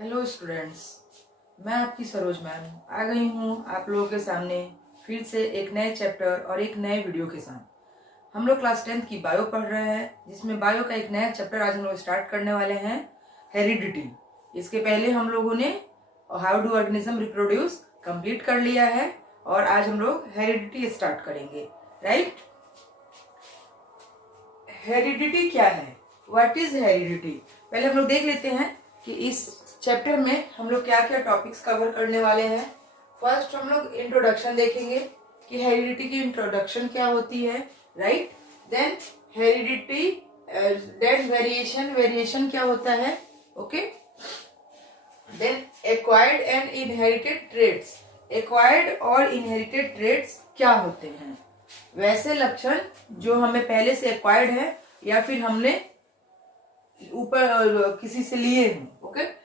Hello students, मैं आपकी Saroj ma'am आ गई हूँ आप लोगों के सामने फिर से एक नए चैप्टर और एक नए वीडियो के साथ। हम लोग क्लास 10th की बायो पढ़ रहे हैं, जिसमें बायो का एक नया चैप्टर आज हम लोग स्टार्ट करने वाले हैं, हेरिडिटी। इसके पहले हम लोगों ने how do organism reproduce complete कर लिया है और आज हम लोग हेरिडिटी स्टार्ट करेंगे। राइट, हेरिडिटी क्या है, व्हाट इज हेरिडिटी? पहले हम लोग देख लेते हैं कि इस चैप्टर में हम लोग क्या क्या टॉपिक्स कवर करने वाले हैं। फर्स्ट हम लोग इंट्रोडक्शन देखेंगे कि हेरिडिटी की इंट्रोडक्शन क्या होती है। Right, then heredity, then variation क्या होता है। Okay, then acquired and inherited traits, acquired और इनहेरिटेड ट्रेड्स क्या होते हैं, वैसे लक्षण जो हमें पहले से एक्वायर्ड है या फिर हमने ऊपर किसी से लिए हैं। ओके,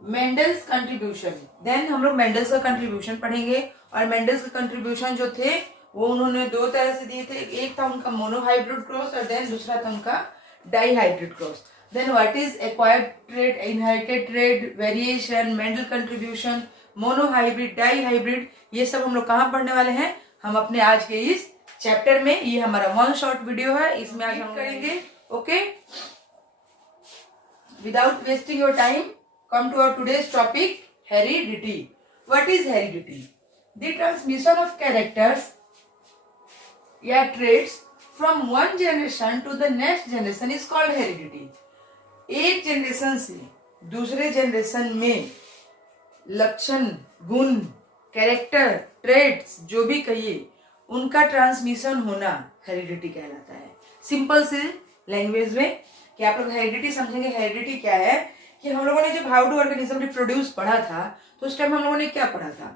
मेंडल्स कंट्रीब्यूशन, देन हम लोग मेंडल्स का कंट्रीब्यूशन पढ़ेंगे। और मेंडल्स का कंट्रीब्यूशन जो थे वो उन्होंने दो तरह से दिए थे, एक था उनका मोनोहाइब्रिड क्रॉस और देन दूसरा था उनका dihybrid cross. Then what is acquired trait, inherited trait, variation, Mendel contribution, monohybrid, dihybrid, ये सब हम लोग कहाँ पढ़ने वाले हैं, हम अपने आज के इस चैप्टर में। ये हमारा वन शॉर्ट वीडियो है, इसमें आज हम करेंगे। Okay, without wasting your time, come to our today's topic, heredity. What is heredity? The transmission of characters या traits from one generation to the next generation is called heredity. एक generation से दूसरे generation में लक्षण, गुण, character, trades जो भी कहिए, उनका ट्रांसमिशन होना हेरिडिटी कहलाता है। सिंपल से लैंग्वेज में कि आप लोग हेरिडिटी समझेंगे। हेरिडिटी क्या है कि हम लोगों ने जब हाउ डू ऑर्गेनिज्म रिप्रोड्यूस पढ़ा था तो उस टाइम हम लोगों ने क्या पढ़ा था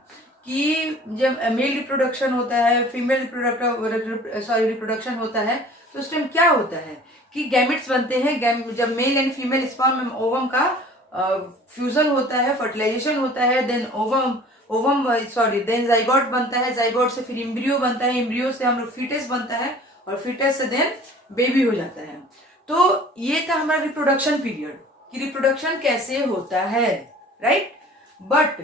कि जब मेल रिप्रोडक्शन होता है, फीमेल रिप्रोडक्शन होता है, तो उस टाइम क्या होता है कि गैमेट्स बनते हैं। जब male and female sperm and ovum का फ्यूजन होता है, फर्टिलाइजेशन होता है, देन जाइगोट बनता है, जाइगोट से फिर एम्ब्रियो बनता है, एम्ब्रियो से हम लोग फीटस बनता है और फीटस से देन बेबी हो जाता है। तो ये था हमारा रिप्रोडक्शन पीरियड कि रिप्रोडक्शन कैसे होता है। राइट, बट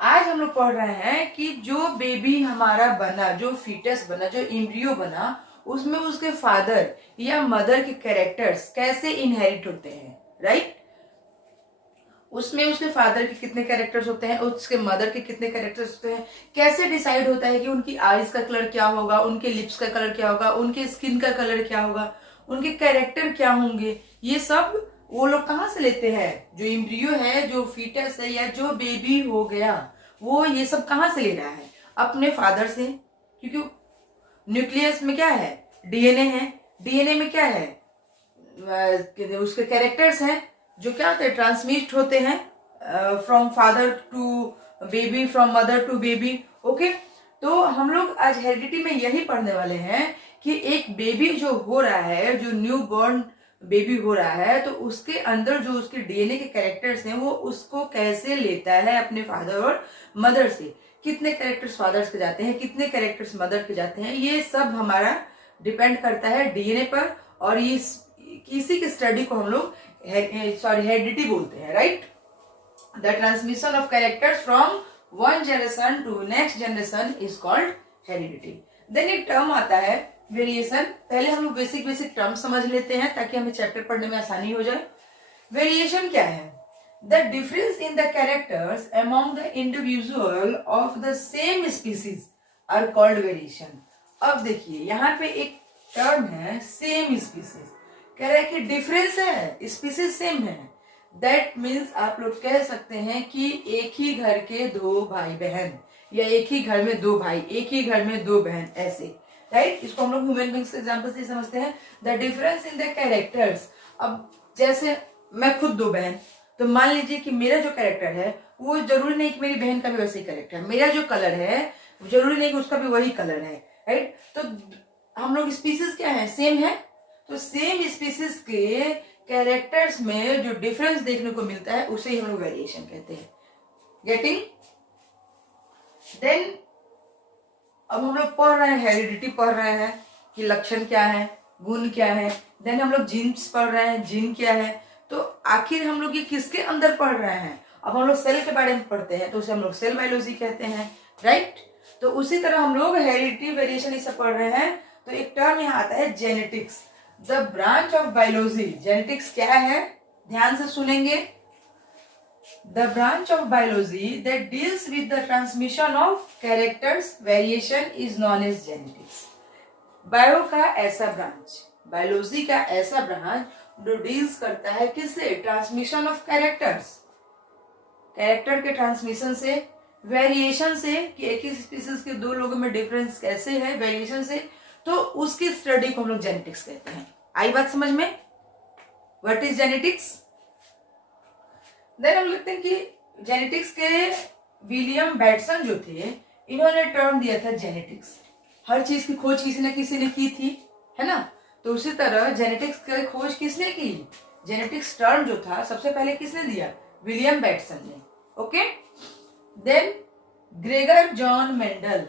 आज हम लोग पढ़ रहे हैं कि जो बेबी हमारा बना, जो फीटस बना, जो एम्ब्रियो बना, उसमें उसके फादर या मदर के कैरेक्टर्स कैसे इनहेरिट होते हैं। राइट, उसमें उसके फादर के कितने कैरेक्टर्स होते हैं, उसके मदर के कितने कैरेक्टर्स होते हैं, कैसे डिसाइड होता है कि उनकी आईज का कलर क्या होगा, उनके लिप्स का कलर क्या होगा, उनके स्किन का कलर क्या होगा, उनके कैरेक्टर क्या होंगे, ये सब वो लोग कहाँ से लेते हैं। जो एम्ब्रियो है, जो फीटस है या जो बेबी हो गया, वो ये सब कहाँ से ले रहा है, अपने फादर से। क्योंकि न्यूक्लियस में क्या है, डीएनए है, डीएनए में क्या है, उसके कैरेक्टर्स हैं जो क्या होते हैं, ट्रांसमिट होते हैं from father to baby, from mother to baby. Okay, तो हम लोग आज हेरिडिटी में यही पढ़ने वाले हैं कि एक बेबी जो हो रहा है, जो न्यू बॉर्न बेबी हो रहा है, तो उसके अंदर जो उसके डीएनए के कैरेक्टर्स हैं वो उसको कैसे लेता है अपने फादर और मदर से। कितने कैरेक्टर्स फादर्स के जाते हैं, कितने कैरेक्टर्स मदर के जाते हैं, ये सब हमारा डिपेंड करता है डीएनए पर। और ये किसी की स्टडी को हम लोग हेरिडिटी बोलते हैं। Right, the transmission of characters from one generation to next generation is called heredity. Then एक टर्म आता है वेरिएशन। पहले हम लोग बेसिक टर्म समझ लेते हैं ताकि हमें चैप्टर पढ़ने में आसानी हो जाए। वेरिएशन क्या है? The difference in the characters among the individual of the same species are called variation. अब देखिए यहाँ पे एक टर्म है सेम स्पीसीज, कह रहा है कि डिफरेंस है, स्पीसीज सेम है। दैट मीन्स आप लोग कह सकते हैं कि एक ही घर के दो भाई बहन, या एक ही घर में दो भाई, एक ही घर में दो बहन, ऐसे। राइट, इसको हम लोग ह्यूमन बींग्स के एग्जांपल से समझते हैं। The difference in the characters. अब जैसे मैं खुद दो बहन, तो मान लीजिए कि मेरा जो कैरेक्टर है वो जरूरी नहीं कि मेरी बहन का भी वैसे ही कैरेक्टर है, मेरा जो कलर है जरूरी नहीं कि उसका भी वही कलर है। राइट, तो हम लोग स्पीसीज क्या है, सेम है। तो सेम स्पीसीज के कैरेक्टर्स में जो डिफरेंस देखने को मिलता है उसे ही हम लोग वेरिएशन कहते हैं। गेटिंग? देन अब हम लोग पढ़ रहे हैं, हेरिडिटी पढ़ रहे हैं कि लक्षण क्या है, गुण क्या है। देन हम लोग जीन्स पढ़ रहे हैं, जीन क्या है। तो आखिर हम लोग ये किसके अंदर पढ़ रहे हैं? अब हम लोग सेल के बारे में पढ़ते हैं तो उसे हम लोग सेल बायोलॉजी कहते हैं, राइट। तो उसी तरह हम लोग हेरिडिटी वेरिएशन ये सब पढ़ रहे हैं, तो एक टर्म यहाँ आता है genetics, the branch of biology. Genetics क्या है, ध्यान से सुनेंगे। The branch of biology that deals with the transmission of characters variation is known as genetics. Bio का ऐसा ब्रांच, बायोलॉजी का ऐसा ब्रांच जो डील्स करता है किससे, ट्रांसमिशन ऑफ कैरेक्टर्स, कैरेक्टर के ट्रांसमिशन से, वेरिएशन से कि एक ही स्पीसीज के दो लोगों में डिफरेंस कैसे है, वेरिएशन से, तो उसकी स्टडी को हम लोग जेनेटिक्स कहते हैं। आई बात समझ में, व्हाट इज जेनेटिक्स। देन हम लिखते हैं कि जेनेटिक्स के विलियम बैटसन जो थे, इन्होंने टर्म दिया था जेनेटिक्स। हर चीज की खोज किसी न किसी ने की थी, है ना। तो उसी तरह जेनेटिक्स की खोज किसने की, जेनेटिक्स टर्म जो था सबसे पहले किसने दिया, विलियम बैटसन ने, okay. Then Gregor John Mendel,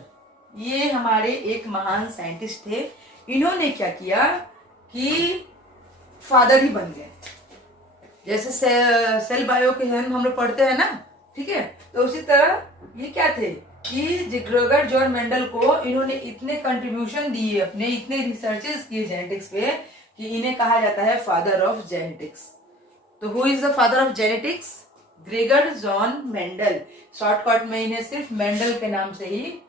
ये हमारे एक महान साइंटिस्ट थे। इन्होंने क्या किया कि फादर ही बन गए। जैसे सेल बायो के हम लोग पढ़ते हैं ना, ठीक है, तो उसी तरह ये क्या थे कि ग्रेगर जॉन मेंडल को इन्होंने इतने कंट्रीब्यूशन दिए अपने, इतने रिसर्चेस किए जेनेटिक्स पे कि इन्हें कहा जाता है फादर ऑफ जेनेटिक्स। तो who is the father of genetics, Gregor John Mendel. Shortcut में इन्हें सिर्फ मेंडल के नाम से ही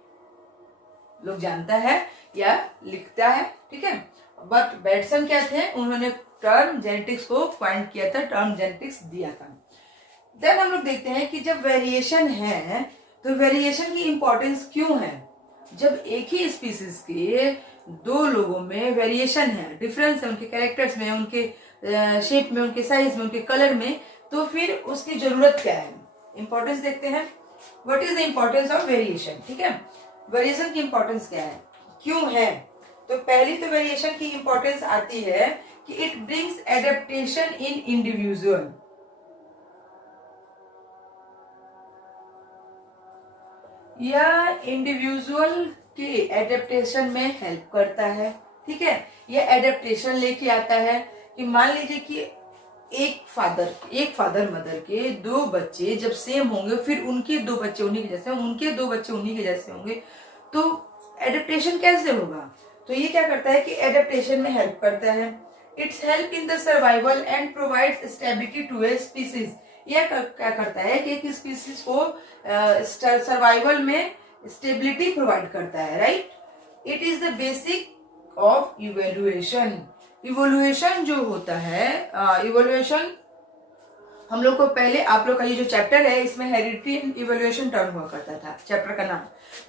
लोग जानता है या लिखता है, ठीक है। बट बैटसन क्या थे, उन्होंने टर्म जेनेटिक्स को पॉइंट किया था, टर्म जेनेटिक्स दिया था। देन हम लोग देखते हैं कि जब वेरिएशन है तो वेरिएशन की इंपॉर्टेंस क्यों है। जब एक ही स्पीसीज के दो लोगों में वेरिएशन है, डिफरेंस है उनके कैरेक्टर्स में, उनके शेप में, उनके साइज में, उनके कलर में, तो फिर उसकी जरूरत क्या है, इंपॉर्टेंस देखते हैं। What is the importance of variation, ठीक है, वेरिएशन की इंपॉर्टेंस क्या है, क्यों है। तो पहली तो वेरिएशन की इंपॉर्टेंस आती है कि it brings adaptation in individual. यह इंडिविजुअल के एडेप्टेशन में हेल्प करता है, ठीक है। यह एडेप्टेशन लेके आता है कि मान लीजिए कि एक फादर मदर के दो बच्चे जब सेम होंगे, फिर उनके दो बच्चे उन्हीं के जैसे, उनके दो बच्चे उन्हीं के जैसे होंगे, तो एडेप्टेशन कैसे होगा। तो ये क्या करता है कि एडेप्टेशन में हेल्प करता है। It's help in the survival and provides stability to a species. यह क्या करता है कि एक स्पीसीज को सर्वाइवल में स्टेबिलिटी प्रोवाइड करता है, right. It is the basic of evolution. Evolution जो होता है, इवोल्यूशन हम लोग को पहले, आप लोग का ये जो चैप्टर है इसमें हेरिडिटी एंड इवोल्यूशन टर्म हुआ करता था चैप्टर का नाम,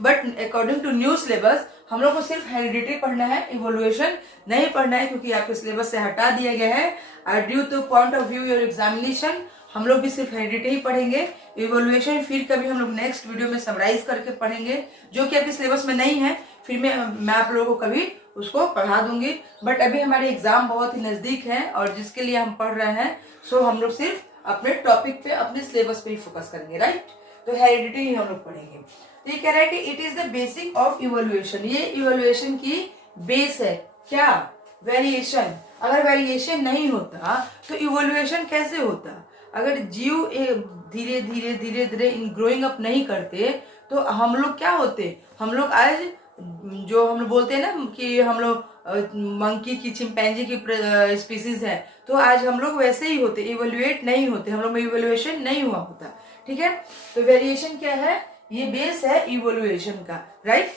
but according to new syllabus हम लोग को सिर्फ हेरिडिटी पढ़ना है, इवोल्यूशन नहीं पढ़ना है, क्योंकि आपके सिलेबस से हटा दिया गया है due two point of view your examination. हम लोग भी सिर्फ हेरिडिटी ही पढ़ेंगे, इवोल्यूशन फिर कभी हम लोग नेक्स्ट वीडियो में समराइज करके पढ़ेंगे, जो कि आपके सिलेबस में नहीं है, फिर मैं आप लोगों को कभी उसको पढ़ा दूंगी। बट अभी हमारे एग्जाम बहुत ही नजदीक है और जिसके लिए हम पढ़ रहे हैं, सो हम लोग सिर्फ अपने टॉपिक पे, अपने सिलेबस पे ही फोकस करेंगे, राइट। तो हेरिडिटी ही हम लोग पढ़ेंगे। तो ये कह रहा है कि it is the basic of evolution. ये इवोल्यूशन की बेस है, क्या, वेरिएशन। अगर वेरिएशन नहीं होता तो इवोल्यूशन कैसे होता। अगर जीव धीरे धीरे धीरे धीरे ग्रोइंग अप नहीं करते तो हम लोग क्या होते, हम लोग आज जो हम लोग बोलते हैं ना कि हम लोग मंकी की, चिंपैंजी की स्पीसीज है, तो आज हम लोग वैसे ही होते, इवोल्यूएट नहीं होते, हम लोग में इवोल्यूएशन नहीं हुआ होता, ठीक है। तो वेरिएशन क्या है, ये बेस है इवोल्यूएशन का, right.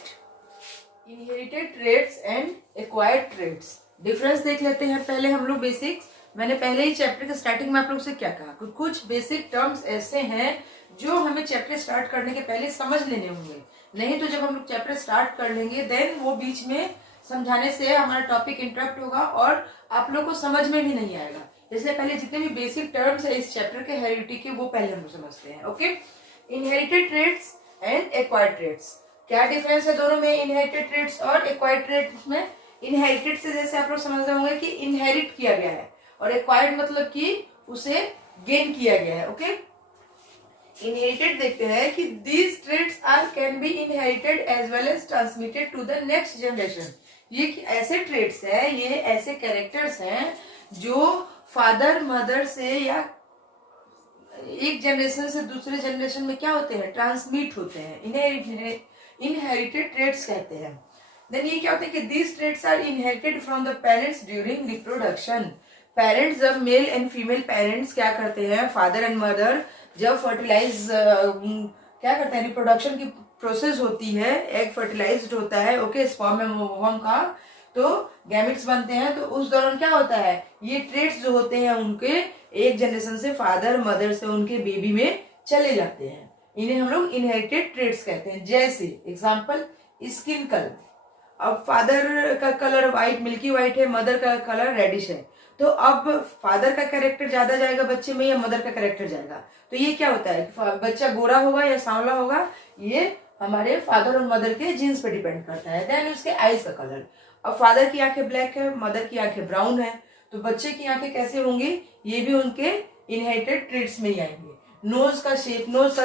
Inherited traits and acquired traits, difference देख लेते हैं पहले हम लोग बेसिक्स। मैंने पहले ही चैप्टर के स्टार्टिंग में आप लोग से क्या कहा, कुछ बेसिक टर्म्स ऐसे हैं जो हमें चैप्टर स्टार्ट करने के पहले समझ लेने होंगे, नहीं तो जब हम लोग चैप्टर स्टार्ट कर लेंगे देन वो बीच में समझाने से हमारा टॉपिक इंटरप्ट होगा और आप लोग को समझ में भी नहीं आएगा। इसलिए पहले जितने भी बेसिक टर्म्स है इस चैप्टर के हेरिडिटी के, वो पहले हम लोग समझते हैं, okay. Inherited traits and acquired traits, क्या डिफरेंस है दोनों में, इनहेरिटेड ट्रेट्स और एक्वायर्ड ट्रेट्स में। इनहेरिटेड से जैसे आप लोग समझ रहे होंगे कि इनहेरिट किया गया है, और एक्वायर्ड मतलब कि उसे गेन किया गया है, ओके। इनहेरिटेड देखते हैं कि these traits are can be inherited as well as transmitted to the next generation। ये ऐसे ट्रेट्स हैं, ये ऐसे कैरेक्टर्स हैं जो फादर मदर से या एक जनरेशन से दूसरे जनरेशन में क्या होते हैं, ट्रांसमिट होते हैं, इनहेरिटेड ट्रेट्स कहते हैं। देन ये क्या होता है कि these traits are inherited from the parents during reproduction. Parents, जब मेल एंड फीमेल पेरेंट्स क्या करते हैं, फादर एंड मदर जब फर्टिलाइज क्या करते हैं, रिप्रोडक्शन की प्रोसेस होती है, एग फर्टिलाइज्ड होता है, ओके, स्पर्म एंड ओवम का, तो गैमेट्स बनते हैं, तो उस दौरान क्या होता है, ये ट्रेट्स जो होते हैं उनके एक जनरेशन से फादर मदर से उनके बेबी में चले जाते हैं। इन्हें हम लोग इनहेरिटेड ट्रेट्स कहते हैं। जैसे एग्जांपल, स्किन कलर। अब फादर का कलर व्हाइट, मिल्की व्हाइट है, मदर का कलर रेडिश है, तो अब फादर का कैरेक्टर ज्यादा जाएगा बच्चे में या मदर का कैरेक्टर जाएगा? तो ये क्या होता है, बच्चा गोरा होगा या सांवला होगा, ये हमारे फादर और मदर के जीन्स पे डिपेंड करता है। देन उसके आईज का कलर, अब फादर की आंखें ब्लैक है, मदर की आंखें ब्राउन है, तो बच्चे की आंखें कैसे होंगी, ये भी उनके इनहेरिटेड ट्रेट्स में ही आएंगे। नोज का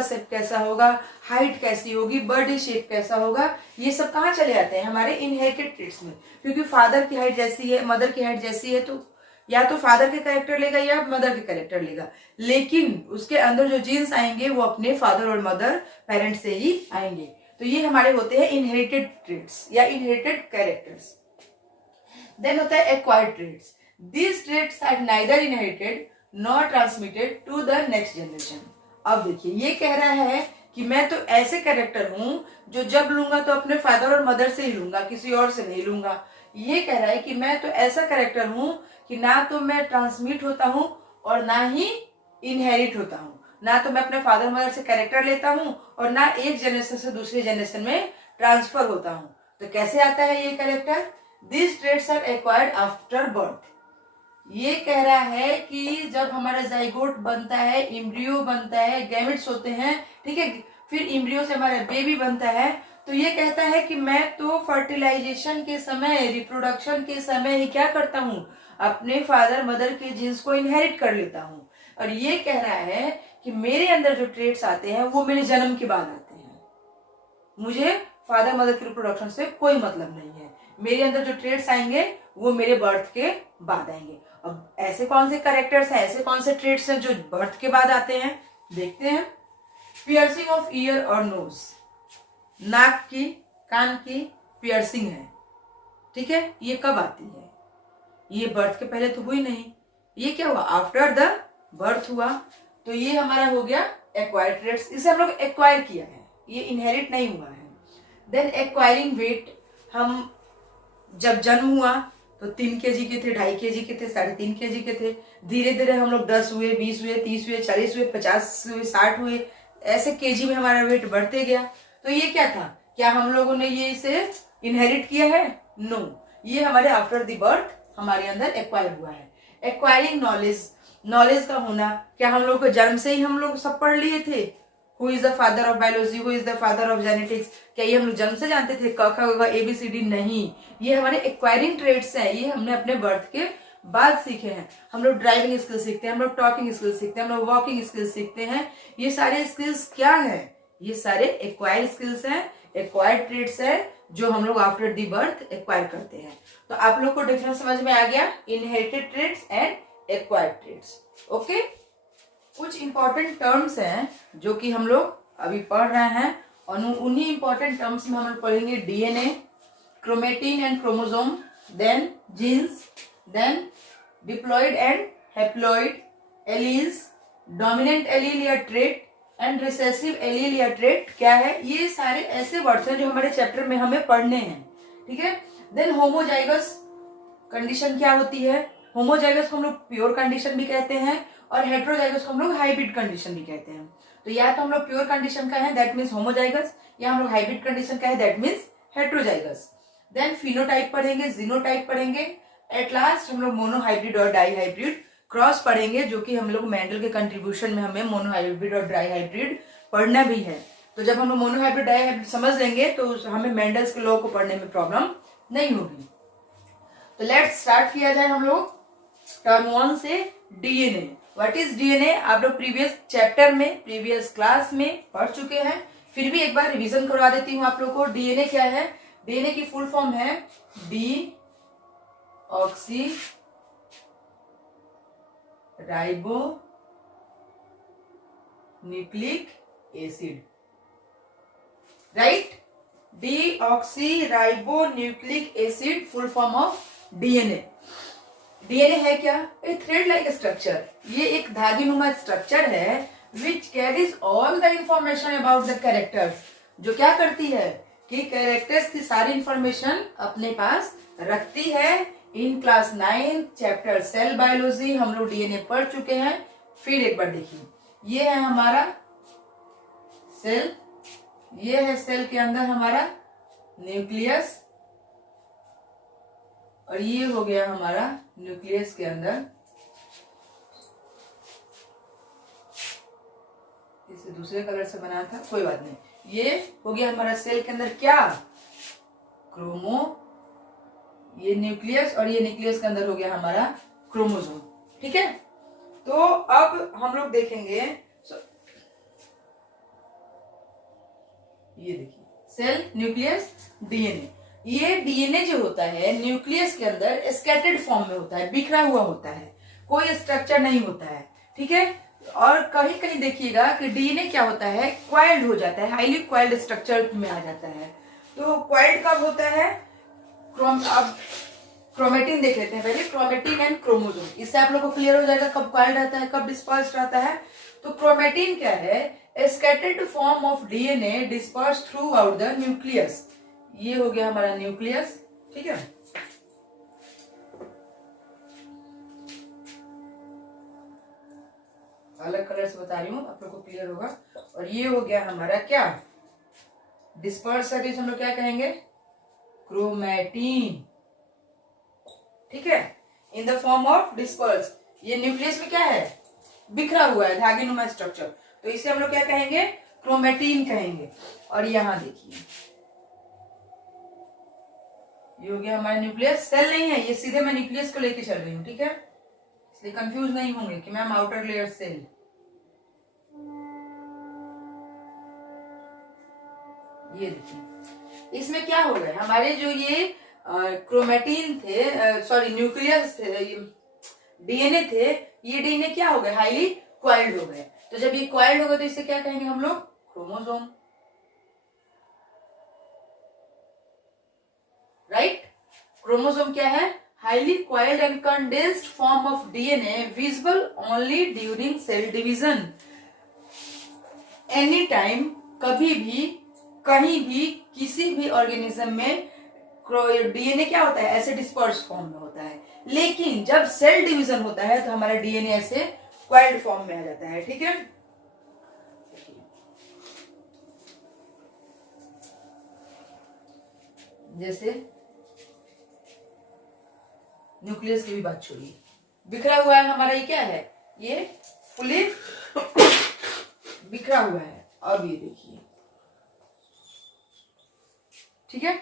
शेप कैसा होगा, हाइट कैसी होगी, बॉडी शेप कैसा होगा, ये सब कहाँ चले जाते हैं, हमारे इनहेरिटेड ट्रेट्स में। क्योंकि फादर की हाइट जैसी है, मदर की हाइट जैसी है, तो या तो फादर के कैरेक्टर लेगा या मदर के कैरेक्टर लेगा, लेकिन उसके अंदर जो जीन्स आएंगे वो अपने फादर और मदर पेरेंट से ही आएंगे। तो ये हमारे होते हैं इनहेरिटेड ट्रेट्स या इनहेरिटेड कैरेक्टर्स। देन होता है acquired traits. These traits are neither inherited not transmitted to the next generation. अब देखिए, ये कह रहा है कि मैं तो ऐसे कैरेक्टर हूं जो जब लूंगा तो अपने फादर और मदर से ही लूंगा, किसी और से नहीं लूंगा। ये कह रहा है कि मैं तो ऐसा कैरेक्टर हूं कि ना तो मैं ट्रांसमिट होता हूं और ना ही इनहेरिट होता हूं, ना तो मैं अपने फादर मदर से कैरेक्टर लेता हूं और ना एक जनरेशन से दूसरे जनरेशन में ट्रांसफर होता हूं। तो कैसे आता है ये character? This traits are acquired after birth. ये कह रहा है कि जब हमारा जाइगोट बनता है, इम्ब्रियो बनता है, गैमेट्स होते हैं, ठीक है, फिर इम्ब्रियो से हमारा बेबी बनता है, तो ये कहता है कि मैं तो फर्टिलाइजेशन के समय, रिप्रोडक्शन के समय ही क्या करता हूँ, अपने फादर मदर के जीन्स को इनहेरिट कर लेता हूँ। और ये कह रहा है कि मेरे अंदर जो ट्रेट्स आते हैं वो मेरे जन्म के बाद आते हैं, मुझे फादर मदर के रिप्रोडक्शन से कोई मतलब नहीं है। मेरे अंदर जो ट्रेट्स आएंगे वो मेरे बर्थ के बाद आएंगे। अब ऐसे कौन से कैरेक्टर्स हैं, ऐसे कौन से ट्रेट्स हैं जो बर्थ के बाद आते हैं, देखते हैं। पियर्सिंग ऑफ ईयर और नोज, नाक की, कान की पियर्सिंग है, ठीक है, ये कब आती है? ये बर्थ के पहले तो हुई नहीं, ये क्या हुआ, आफ्टर द बर्थ हुआ। तो ये हमारा हो गया एक्वायर्ड ट्रेट्स, इसे हम लोग एक्वायर किया है, ये इनहेरिट नहीं हुआ है। देन एक्वायरिंग वेट, हम जब जन्म हुआ तो 3 kg के थे, 2.5 kg के थे, 3.5 kg के थे, धीरे धीरे हम लोग 10 हुए, 20 हुए, 30 हुए, 40 हुए, 50 हुए, 60 हुए, ऐसे केजी में हमारा वेट बढ़ते गया। तो ये क्या था, क्या हम लोगों ने ये इसे इनहेरिट किया है? नो, ये हमारे आफ्टर द बर्थ हमारे अंदर एक्वायर हुआ है। एक्वायरिंग नॉलेज, नॉलेज का होना, क्या हम लोग को जन्म से ही हम लोग सब पढ़ लिए थे, who is the father of biology, who is the father of genetics, क्या ये हम लोग जन्म से जानते थे, क ख ग ABCD? नहीं, ये हमारे एक्वायरिंग ट्रेट्स हैं, ये हमने अपने बर्थ के बाद सीखे हैं। हम लोग ड्राइविंग स्किल्स सीखते हैं, हम लोग टॉकिंग स्किल्स सीखते हैं, हम लोग वॉकिंग स्किल्स सीखते हैं, ये सारे स्किल्स क्या है, ये सारे एक्वायर्ड स्किल्स हैं, एक्वायर्ड ट्रेट्स है जो हम लोग आफ्टर दी बर्थ एक्वायर करते हैं। तो आप लोग को डिफरेंस समझ में आ गया, inherited traits and acquired traits. Okay, कुछ इंपॉर्टेंट टर्म्स हैं जो कि हम लोग अभी पढ़ रहे हैं, और उन्हीं इंपॉर्टेंट टर्म्स में हम लोग पढ़ेंगे DNA, chromatin and chromosome, then genes, then diploid and haploid, alleles, dominant allele या ट्रेट एंड रिसेसिव एलील या ट्रेट क्या है, ये सारे ऐसे वर्ड्स हैं जो हमारे चैप्टर में हमें पढ़ने हैं, ठीक है। देन होमोजाइगस कंडीशन क्या होती है, होमोजाइगस को हम लोग प्योर कंडीशन भी कहते हैं और हेट्रोजाइगस को हम लोग हाइब्रिड कंडीशन भी कहते हैं। तो या तो हम लोग प्योर कंडीशन का है दैट मीन्स होमोजाइगस, या हम लोग हाइब्रिड कंडीशन का है that means heterozygous. Then phenotype पढ़ेंगे, जीनोटाइप पढ़ेंगे, एट लास्ट हम लोग मोनोहाइब्रिड और डाईहाइब्रिड क्रॉस पढ़ेंगे, जो कि हम लोग मेंडल के कंट्रीब्यूशन में हमें मोनोहाइब्रिड और डाईहाइब्रिड पढ़ना भी है। तो जब हम लोग मोनोहाइब्रिड डाईहाइब्रिड समझ लेंगे तो हमें मेंडल्स के लॉ को पढ़ने में प्रॉब्लम नहीं होगी। तो लेट्स स्टार्ट किया जाए हम लोग टर्म 1 से, DNA। What is DNA? आप लोग प्रीवियस चैप्टर में, प्रीवियस क्लास में पढ़ चुके हैं, फिर भी एक बार रिवीजन करवा देती हूँ आप लोग को। DNA क्या है? DNA की फुल फॉर्म है deoxy ribo nucleic acid, right. Deoxy ribo nucleic acid, full form of DNA. DNA है क्या? ए थ्रेड लाइक स्ट्रक्चर, ये एक धागेनुमा स्ट्रक्चर है which carries all the information about the characters, जो क्या करती है कि कैरेक्टर्स की सारी इंफॉर्मेशन अपने पास रखती है। In class 9 chapter cell biology हम लोग डीएनए पढ़ चुके हैं। फिर एक बार देखिए, ये है हमारा सेल, ये है सेल के अंदर हमारा न्यूक्लियस, और ये हो गया हमारा न्यूक्लियस के अंदर, इसे दूसरे कलर से बना था, कोई बात नहीं। ये हो गया हमारा सेल के अंदर क्या? क्रोमो, ये न्यूक्लियस, और ये न्यूक्लियस के अंदर हो गया हमारा क्रोमोसोम, ठीक है। तो अब हम लोग देखेंगे, ये देखिए सेल, न्यूक्लियस, डीएनए। ये डीएनए जो होता है न्यूक्लियस के अंदर स्कैटर्ड फॉर्म में होता है, बिखरा हुआ होता है, कोई स्ट्रक्चर नहीं होता है, ठीक है। और कहीं कहीं देखिएगा कि डीएनए क्या होता है, क्वाइल्ड हो जाता है, हाईली क्वाइल्ड स्ट्रक्चर में आ जाता है। तो क्वाइल्ड कब होता है? अब क्रोमेटिन देख लेते हैं पहले, क्रोमेटिन एंड क्रोमोसोम, इससे आप लोग को क्लियर हो जाएगा कब क्वाइल्ड रहता है, कब डिस्पर्स्ड रहता है। तो क्रोमेटिन क्या है? Scattered form of DNA dispersed through out the nucleus. ये हो गया हमारा न्यूक्लियस, ठीक है। अलग कलर से बता रही हूं, आप लोग को क्लियर होगा। और ये हो गया हमारा क्या? डिस्पर्स है, तो हम लोग क्या कहेंगे? क्रोमेटिन, ठीक है, in the form of disperse. ये न्यूक्लियस में क्या है? बिखरा हुआ है, धागेनुमा स्ट्रक्चर, तो इसे हम लोग क्या कहेंगे? क्रोमेटिन कहेंगे। और यहां देखिए, ये हो गया हमारा न्यूक्लियस, सेल नहीं है ये, सीधे मैं न्यूक्लियस को लेके चल रही हूँ, ठीक है, इसलिए कंफ्यूज नहीं होंगे कि मैम आउटर लेयर सेल। ये देखिए, इसमें क्या हो गया, हमारे जो ये क्रोमेटिन थे, सॉरी न्यूक्लियस थे, डीएनए थे, ये डीएनए क्या हो गए? हाईली क्वाइल्ड हो गए। तो जब ये क्वाइल्ड हो गए तो इसे क्या कहेंगे हम लोग? Chromosome, right. क्रोमोसोम क्या है? Highly coiled and condensed form of DNA visible only during cell division. Any time, कभी भी, कहीं भी, किसी भी ऑर्गेनिज्म में डीएनए क्या होता है? ऐसे डिस्पर्स फॉर्म में होता है। लेकिन जब सेल डिवीजन होता है तो हमारा डीएनए ऐसे क्वाइल्ड फॉर्म में आ जाता है, ठीक है। जैसे न्यूक्लियस की भी बात छोड़िए, बिखरा हुआ है हमारा, ये क्या है? ये फुली बिखरा हुआ है। अब ये देखिए, ठीक है,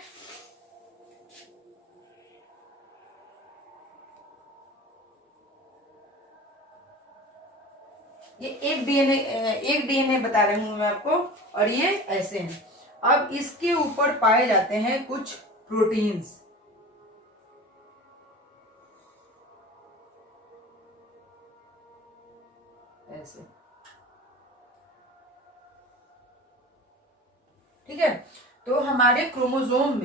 ये एक डीएनए बता रही हूं मैं आपको, और ये ऐसे हैं। अब इसके ऊपर पाए जाते हैं कुछ प्रोटीन्स, ऐसे, ठीक है। तो हमारे क्रोमोसोम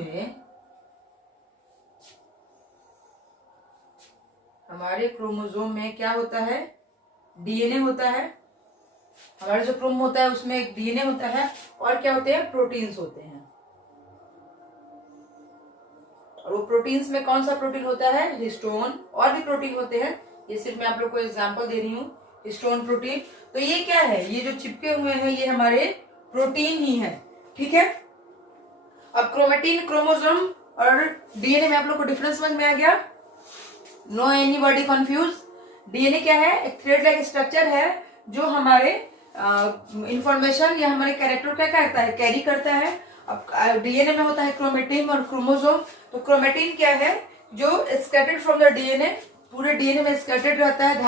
में क्या होता है? डीएनए होता है, हमारा जो क्रोम होता है उसमें एक डीएनए होता है, और क्या होते हैं? प्रोटीन्स होते हैं। और वो प्रोटीन्स में कौन सा प्रोटीन होता है? हिस्टोन, और भी प्रोटीन होते हैं, ये सिर्फ मैं आप लोग को एग्जांपल दे रही हूँ। हिस्टोन प्रोटीन, तो ये क्या है? ये जो चिपके हुए हैं ये हमारे प्रोटीन ही है, ठीक है। अब क्रोमेटिन, क्रोमोसोम और डीएनए में आप लोग को डिफरेंस समझ में आ गया? No anybody confuse? डीएनए क्या है? एक थ्रेड लाइक स्ट्रक्चर है जो हमारे इंफॉर्मेशन या हमारे कैरेक्टर क्या करता है? कैरी करता है। अब डीएनए में होता है क्रोमेटिन और क्रोमोसोम। तो क्रोमेटिन क्या है? जो स्कैटर्ड फ्रॉम द डीएनए, पूरे डीएनए में स्कैटर्ड रहता है,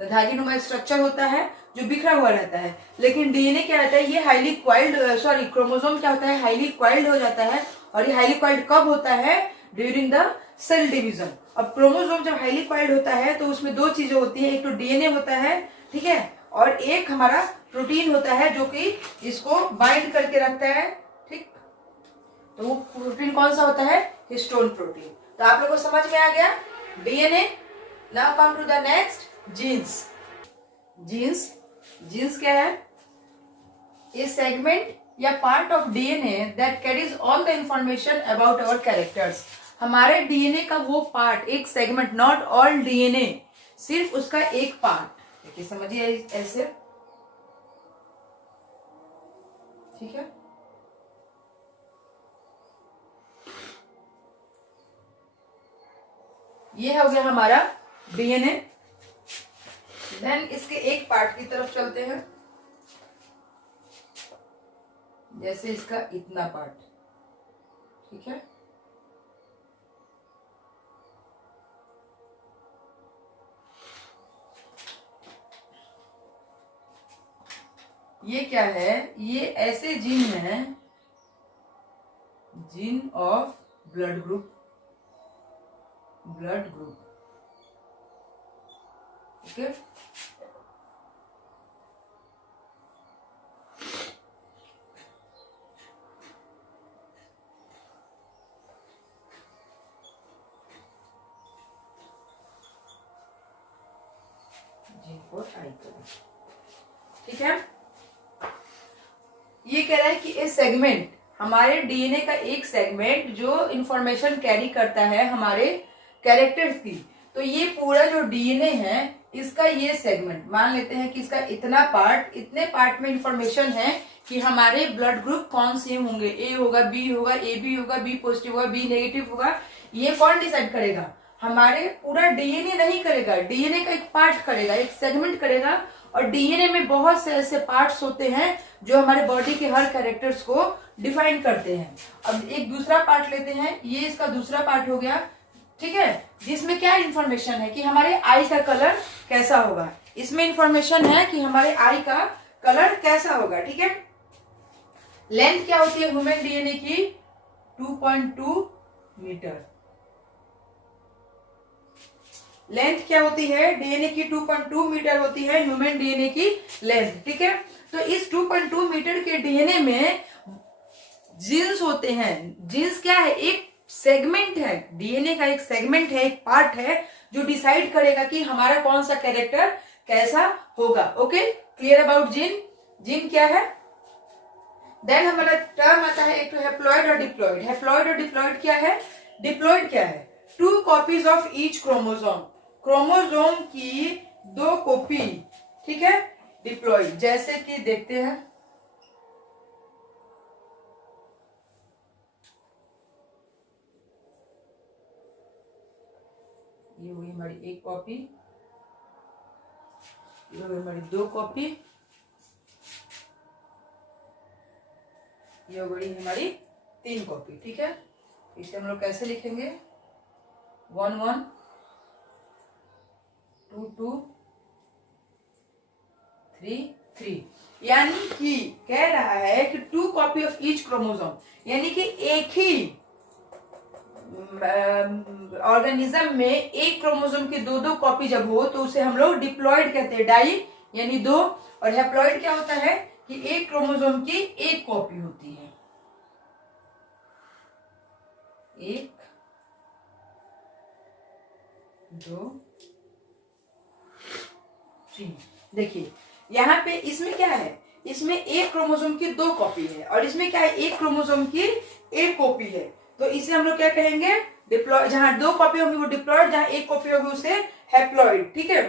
धागेनुमा स्ट्रक्चर होता है जो बिखरा हुआ रहता है। लेकिन डीएनए क्या रहता है? ये हाईली क्वाइल्ड, सॉरी क्रोमोसोम क्या होता है? हाईली क्वाइल्ड हो जाता है। और ये हाईली क्वाइल्ड कब होता है? During the cell division. अब क्रोमोसोम जब हाईली क्वाइल्ड होता है तो उसमें दो चीजें होती है, एक तो डीएनए होता है, ठीक है, और एक हमारा प्रोटीन होता है जो कि इसको बाइंड करके रखता है, ठीक। तो वो प्रोटीन कौन सा होता है? Histone protein. तो आप लोगों को समझ में आ गया DNA. Now come to the next, genes. Genes क्या है? ए सेगमेंट या part of DNA that carries all the information about our characters. हमारे डीएनए का वो पार्ट, एक सेगमेंट, नॉट ऑल डीएनए, सिर्फ उसका एक पार्ट। देखिए समझिए ऐसे, ठीक है। ये हो गया हमारा डीएनए। देन इसके एक पार्ट की तरफ चलते हैं, जैसे इसका इतना पार्ट, ठीक है। ये क्या है? ये ऐसे जीन है, gene of blood group, okay. Gene for I colour, ठीक है। ये कह रहा है कि ये सेगमेंट, हमारे डीएनए का एक सेगमेंट जो इंफॉर्मेशन कैरी करता है हमारे कैरेक्टर्स की। तो ये पूरा जो डीएनए है इसका ये सेगमेंट, मान लेते हैं कि इसका इतना पार्ट, इतने पार्ट में इंफॉर्मेशन है कि हमारे ब्लड ग्रुप कौन से होंगे, ए होगा, बी होगा, ए बी होगा, बी पॉजिटिव होगा, बी नेगेटिव होगा। ये कौन डिसाइड करेगा? हमारे पूरा डीएनए नहीं करेगा, डीएनए का एक पार्ट करेगा, एक सेगमेंट करेगा। और डीएनए में बहुत से ऐसे पार्ट्स होते हैं जो हमारे बॉडी के हर कैरेक्टर्स को डिफाइन करते हैं। अब एक दूसरा पार्ट लेते हैं, ये इसका दूसरा पार्ट हो गया, ठीक है, जिसमें क्या इंफॉर्मेशन है कि हमारे आई का कलर कैसा होगा। इसमें इंफॉर्मेशन है कि हमारे आई का कलर कैसा होगा, ठीक है। लेंथ क्या होती है ह्यूमन डीएनए की? 2.2 मीटर। लेंथ क्या होती है डीएनए की? 2.2 मीटर होती है ह्यूमन डीएनए की लेंथ, ठीक है। तो इस 2.2 मीटर के डीएनए में जीन्स होते हैं। जीन्स क्या है? एक सेगमेंट है, डीएनए का एक सेगमेंट है, एक पार्ट है जो डिसाइड करेगा कि हमारा कौन सा कैरेक्टर कैसा होगा। Okay, clear about gene? Gene क्या है? देन हमारा टर्म आता है एक तो हैप्लॉइड और डिप्लॉइड। हैप्लॉइड और डिप्लॉइड क्या है? डिप्लॉइड क्या है? 2 copies of each chromosome, chromosome की 2 कॉपी, ठीक है। डिप्लॉइड जैसे कि देखते हैं, ये हुई हमारी 1 कॉपी, ये हुई हमारी 2 कॉपी, ये हो गई हमारी 3 कॉपी, ठीक है। इसे हम लोग कैसे लिखेंगे? 1 1 2 2 3 3। यानी कि कह रहा है कि 2 कॉपी ऑफ ईच क्रोमोसोम, यानी कि एक ही ऑर्गेनिज्म में एक क्रोमोसोम की 2 कॉपी जब हो तो उसे हम लोग डिप्लॉइड कहते हैं, डाई यानी 2। और हैप्लॉइड क्या होता है कि एक क्रोमोसोम की 1 कॉपी होती है, 1 2 3। देखिए यहाँ पे इसमें क्या है? इसमें एक क्रोमोसोम की 2 कॉपी है और इसमें क्या है? एक क्रोमोसोम की 1 कॉपी है। तो इसे हम लोग क्या कहेंगे? डिप्लॉइड। जहां 2 कॉपी होगी वो डिप्लॉइड, जहां 1 कॉपी होगी उसे हैप्लॉइड, ठीक है।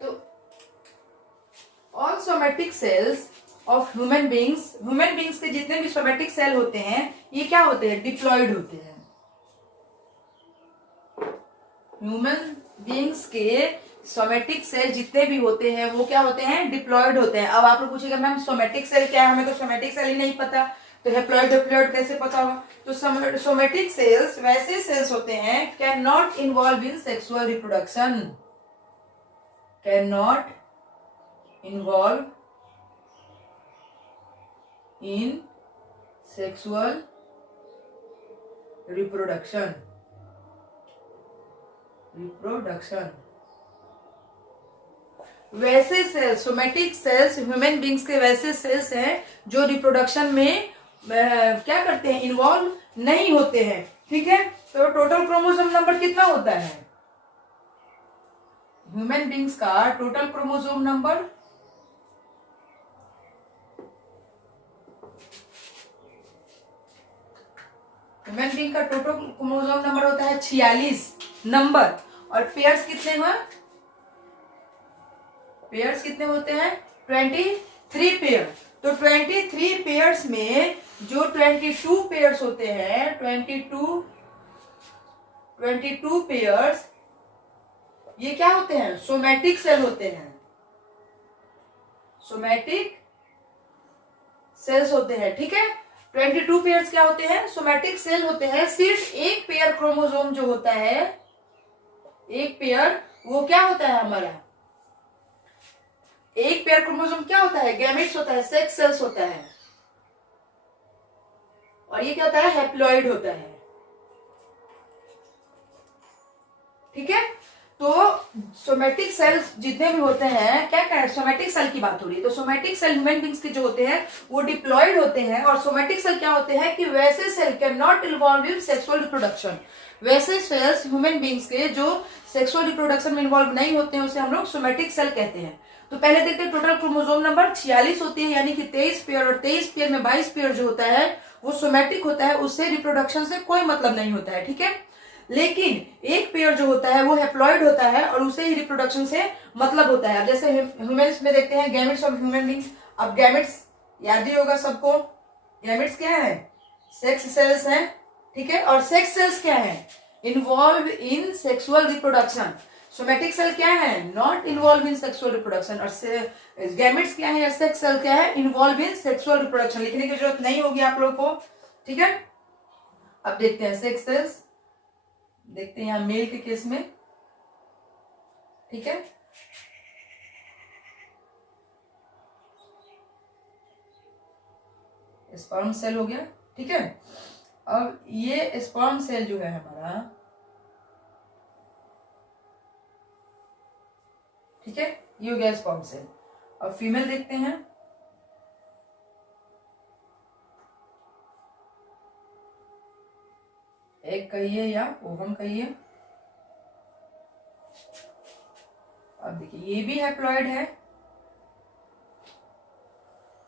तो all somatic cells of human beings के जितने भी सोमेटिक सेल होते हैं ये क्या होते हैं? डिप्लॉइड होते हैं। ह्यूमन बींग्स के सोमेटिक सेल जितने भी होते हैं वो क्या होते हैं? डिप्लॉइड होते हैं। अब आप लोग पूछेगा मैम सोमेटिक सेल क्या है? हमें तो सोमेटिक सेल ही नहीं पता, तो हैप्लॉइड डिप्लॉइड कैसे पता होगा? तो सोमेटिक सेल्स वैसे सेल्स होते हैं can not involve in sexual reproduction, can not involve in sexual reproduction, वैसे cells, somatic cells human beings के वैसे सेल्स हैं जो रिप्रोडक्शन में क्या करते हैं, इन्वॉल्व नहीं होते हैं। ठीक है, तो टोटल क्रोमोसोम नंबर कितना होता है ह्यूमन बींग्स का? Total chromosome number human being का टोटल क्रोमोसोम नंबर होता है 46 नंबर। और पेयर्स कितने हैं? पेयर्स कितने होते हैं? 23 पेयर। तो 23 पेयर्स में जो 22 पेयर्स होते हैं, 22 पेयर्स, ये क्या होते हैं? सोमैटिक सेल होते हैं। सोमैटिक सेल्स होते हैं। ठीक है, 22 पेयर्स क्या होते हैं? सोमैटिक सेल होते हैं। सिर्फ एक पेयर क्रोमोसोम जो होता है, एक पेयर, वो क्या होता है हमारा? एक पेयर क्रोमोसोम क्या होता है? गैमेट्स होता है, सेक्स सेल्स होता है। और ये क्या होता है? हैप्लॉइड होता है। ठीक है, तो सोमैटिक सेल्स जितने भी होते हैं, क्या कह रहे हैं, सोमैटिक सेल की बात हो रही है। तो सोमैटिक सेल ह्यूमन बींग्स के जो होते हैं वो डिप्लॉयड होते हैं। और सोमैटिक सेल क्या होते हैं कि वैसे cell can not involve in sexual reproduction. वैसे सेल्स ह्यूमन बींग्स के जो सेक्सुअल रिप्रोडक्शन में इन्वॉल्व नहीं होते हैं उसे हम लोग सोमैटिक सेल कहते हैं। तो पहले देखते हैं, टोटल क्रोमोसोम नंबर 46 होती है, यानी कि 23 पेयर, और 23 पेयर में 22 पेयर जो होता है वो सोमैटिक होता है, उससे रिप्रोडक्शन से कोई मतलब नहीं होता है। ठीक है, लेकिन एक पेयर जो होता है वो हैप्लॉइड होता है और उसे ही रिप्रोडक्शन से मतलब होता है। अब जैसे ह्यूमन्स में देखते हैं गैमेट्स ऑफ ह्यूमन बींग्स। अब गैमेट्स याद ही होगा सबको, गैमेट्स क्या है? सेक्स सेल्स हैं। ठीक है, और सेक्स सेल्स क्या है? Involve in sexual reproduction. Somatic cell क्या है? Not involve in sexual reproduction. और गैमेट्स क्या है? सेक्स सेल क्या है? Involve in sexual reproduction. लिखने की जरूरत नहीं होगी आप लोगों को। ठीक है, अब देखते हैं सेक्स सेल्स, देखते हैं यहां मेल के केस में। ठीक है, स्पर्म सेल हो गया। ठीक है, अब ये स्पर्म सेल जो है हमारा, ठीक है, ये हो गया स्पर्म सेल। अब फीमेल देखते हैं। एग कहिए या ओवम कहिए। अब देखिए, ये भी हैप्लॉइड है,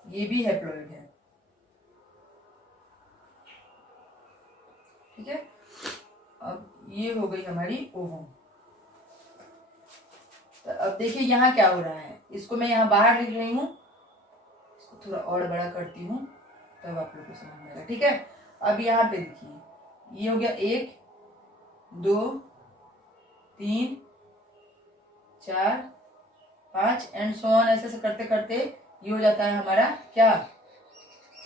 ये भी हैप्लॉइड है। ठीक है, अब ये हो गई हमारी ओवम। तो अब देखिए यहां क्या हो रहा है, इसको मैं यहां बाहर लिख रही हूं, इसको थोड़ा और बड़ा करती हूं तब आप लोग को समझ में आएगा। ठीक है, अब यहाँ पे देखिए, ये हो गया 1 2 3 4 5 एंड सो ऑन, ऐसे ऐसे करते करते ये हो जाता है हमारा क्या?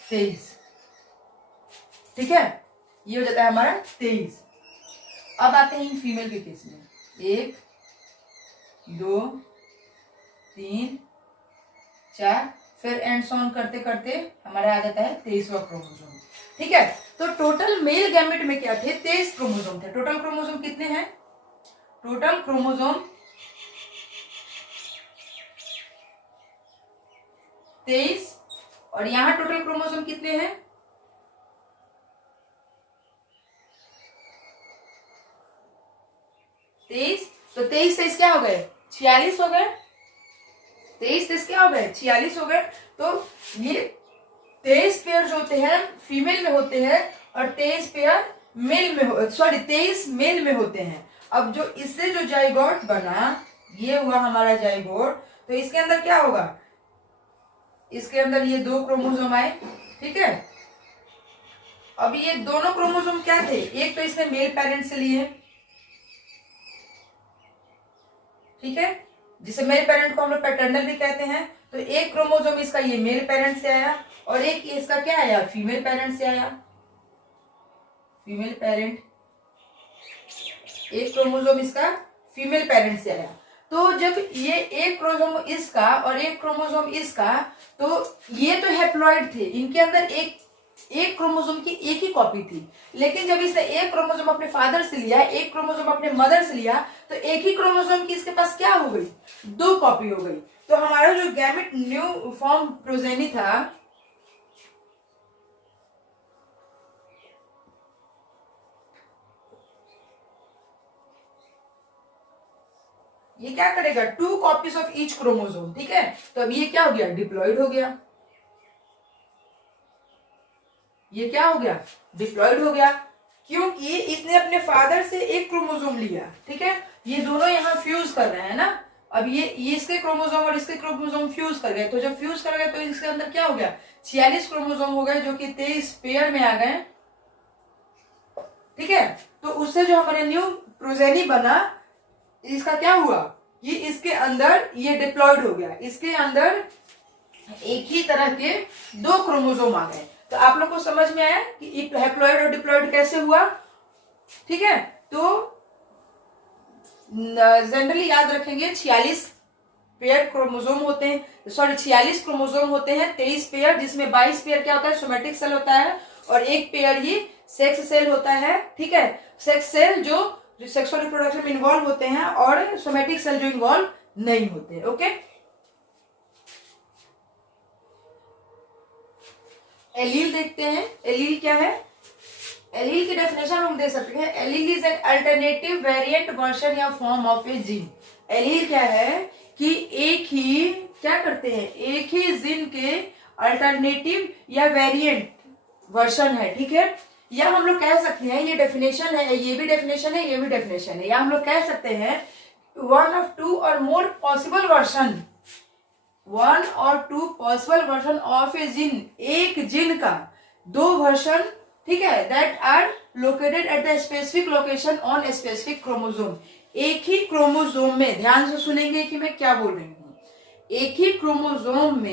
23। ठीक है, ये हो जाता है हमारा 23। अब आते हैं फीमेल के केस में। 1 2 3 4, फिर एंड सो ऑन करते करते हमारा आ जाता है 23वां क्रोमोसोम। ठीक है, तो टोटल मेल गैमेट में क्या थे? 23 क्रोमोसोम थे। टोटल क्रोमोसोम कितने हैं? Total chromosome 23। और यहां टोटल क्रोमोसोम कितने हैं? 23। तो 23 से क्या हो गए? 46 हो गए। 23 से क्या हो गए? 46 हो गए। तो ये 23 पेयर जो होते हैं फीमेल में होते हैं और 23 पेयर मेल में, सॉरी 23 मेल में होते हैं। अब जो इससे जो जाइगोट बना, ये हुआ हमारा जाइगोट, तो इसके अंदर क्या होगा? इसके अंदर ये 2 क्रोमोसोम आए। ठीक है, अब ये दोनों क्रोमोसोम क्या थे? एक तो इसने मेल पेरेंट से लिए, ठीक है, जिसे मेल पेरेंट को हम लोग पैटर्नल भी कहते हैं। तो एक क्रोमोसोम इसका ये मेल पेरेंट से आया और एक इसका क्या आया? फीमेल पेरेंट से आया। फीमेल पेरेंट, एक क्रोमोसोम इसका फीमेल पेरेंट से आया। तो जब ये एक क्रोमोसोम इसका और एक क्रोमोसोम इसका, तो ये तो हैप्लॉइड थे, इनके अंदर एक एक क्रोमोसोम की एक ही कॉपी थी, लेकिन जब इसने एक क्रोमोसोम अपने फादर से लिया, एक क्रोमोसोम अपने मदर से लिया, तो एक ही क्रोमोसोम की इसके पास क्या हो गई, 2 कॉपी हो गई। तो हमारा जो गैमेट न्यू फॉर्म प्रोजेनी था, ये क्या करेगा, 2 कॉपीज ऑफ ईच क्रोमोसोम, ठीक है। तो अब ये क्या हो गया, डिप्लॉइड हो गया, ये क्या हो गया, डिप्लॉइड हो गया, क्योंकि इसने अपने फादर से एक क्रोमोसोम लिया, ठीक है। ये दोनों यहाँ फ्यूज कर रहे हैं ना, अब ये इसके क्रोमोसोम और इसके क्रोमोसोम फ्यूज कर गए, तो जब फ्यूज कर गए तो इसके अंदर क्या हो गया, 46 क्रोमोसोम हो गए, जो कि 23 पेयर में आ गए, ठीक है। तो उससे जो हमारे न्यू प्रोजेनी बना, इसका क्या हुआ, ये इसके अंदर ये डिप्लॉइड हो गया, इसके अंदर एक ही तरह के 2 क्रोमोसोम आ गए। तो आप लोग को समझ में आया कि हैप्लॉइड और डिप्लॉइड कैसे हुआ, ठीक है। तो जनरली याद रखेंगे 46 पेयर क्रोमोसोम होते हैं, सॉरी 46 क्रोमोसोम होते हैं, 23 पेयर, जिसमें 22 पेयर क्या होता है, सोमेटिक सेल होता है, और 1 पेयर ही सेक्स सेल होता है, ठीक है। सेक्स सेल जो सेक्सुअल रिप्रोडक्शन में इन्वॉल्व होते हैं, और सोमेटिक सेल जो इन्वॉल्व नहीं होते, ओके। एलील देखते हैं, एलील क्या है, एलील की डेफिनेशन हम दे सकते हैं, allele is an alternative variant version या form of a gene. Allele क्या है कि एक ही क्या करते हैं, एक ही जीन के अल्टरनेटिव या वेरिएंट वर्जन है, ठीक है। या हम लोग कह सकते हैं, ये डेफिनेशन है, ये भी डेफिनेशन है, ये भी डेफिनेशन है, या हम लोग कह सकते हैं 1 or 2 or more possible version, 1 or 2 possible version of a gene, एक जीन का 2 वर्जन, ठीक है, that are located at the specific location on specific chromosome. एक ही क्रोमोसोम में, ध्यान से सुनेंगे कि मैं क्या बोल रही हूँ, एक ही क्रोमोसोम में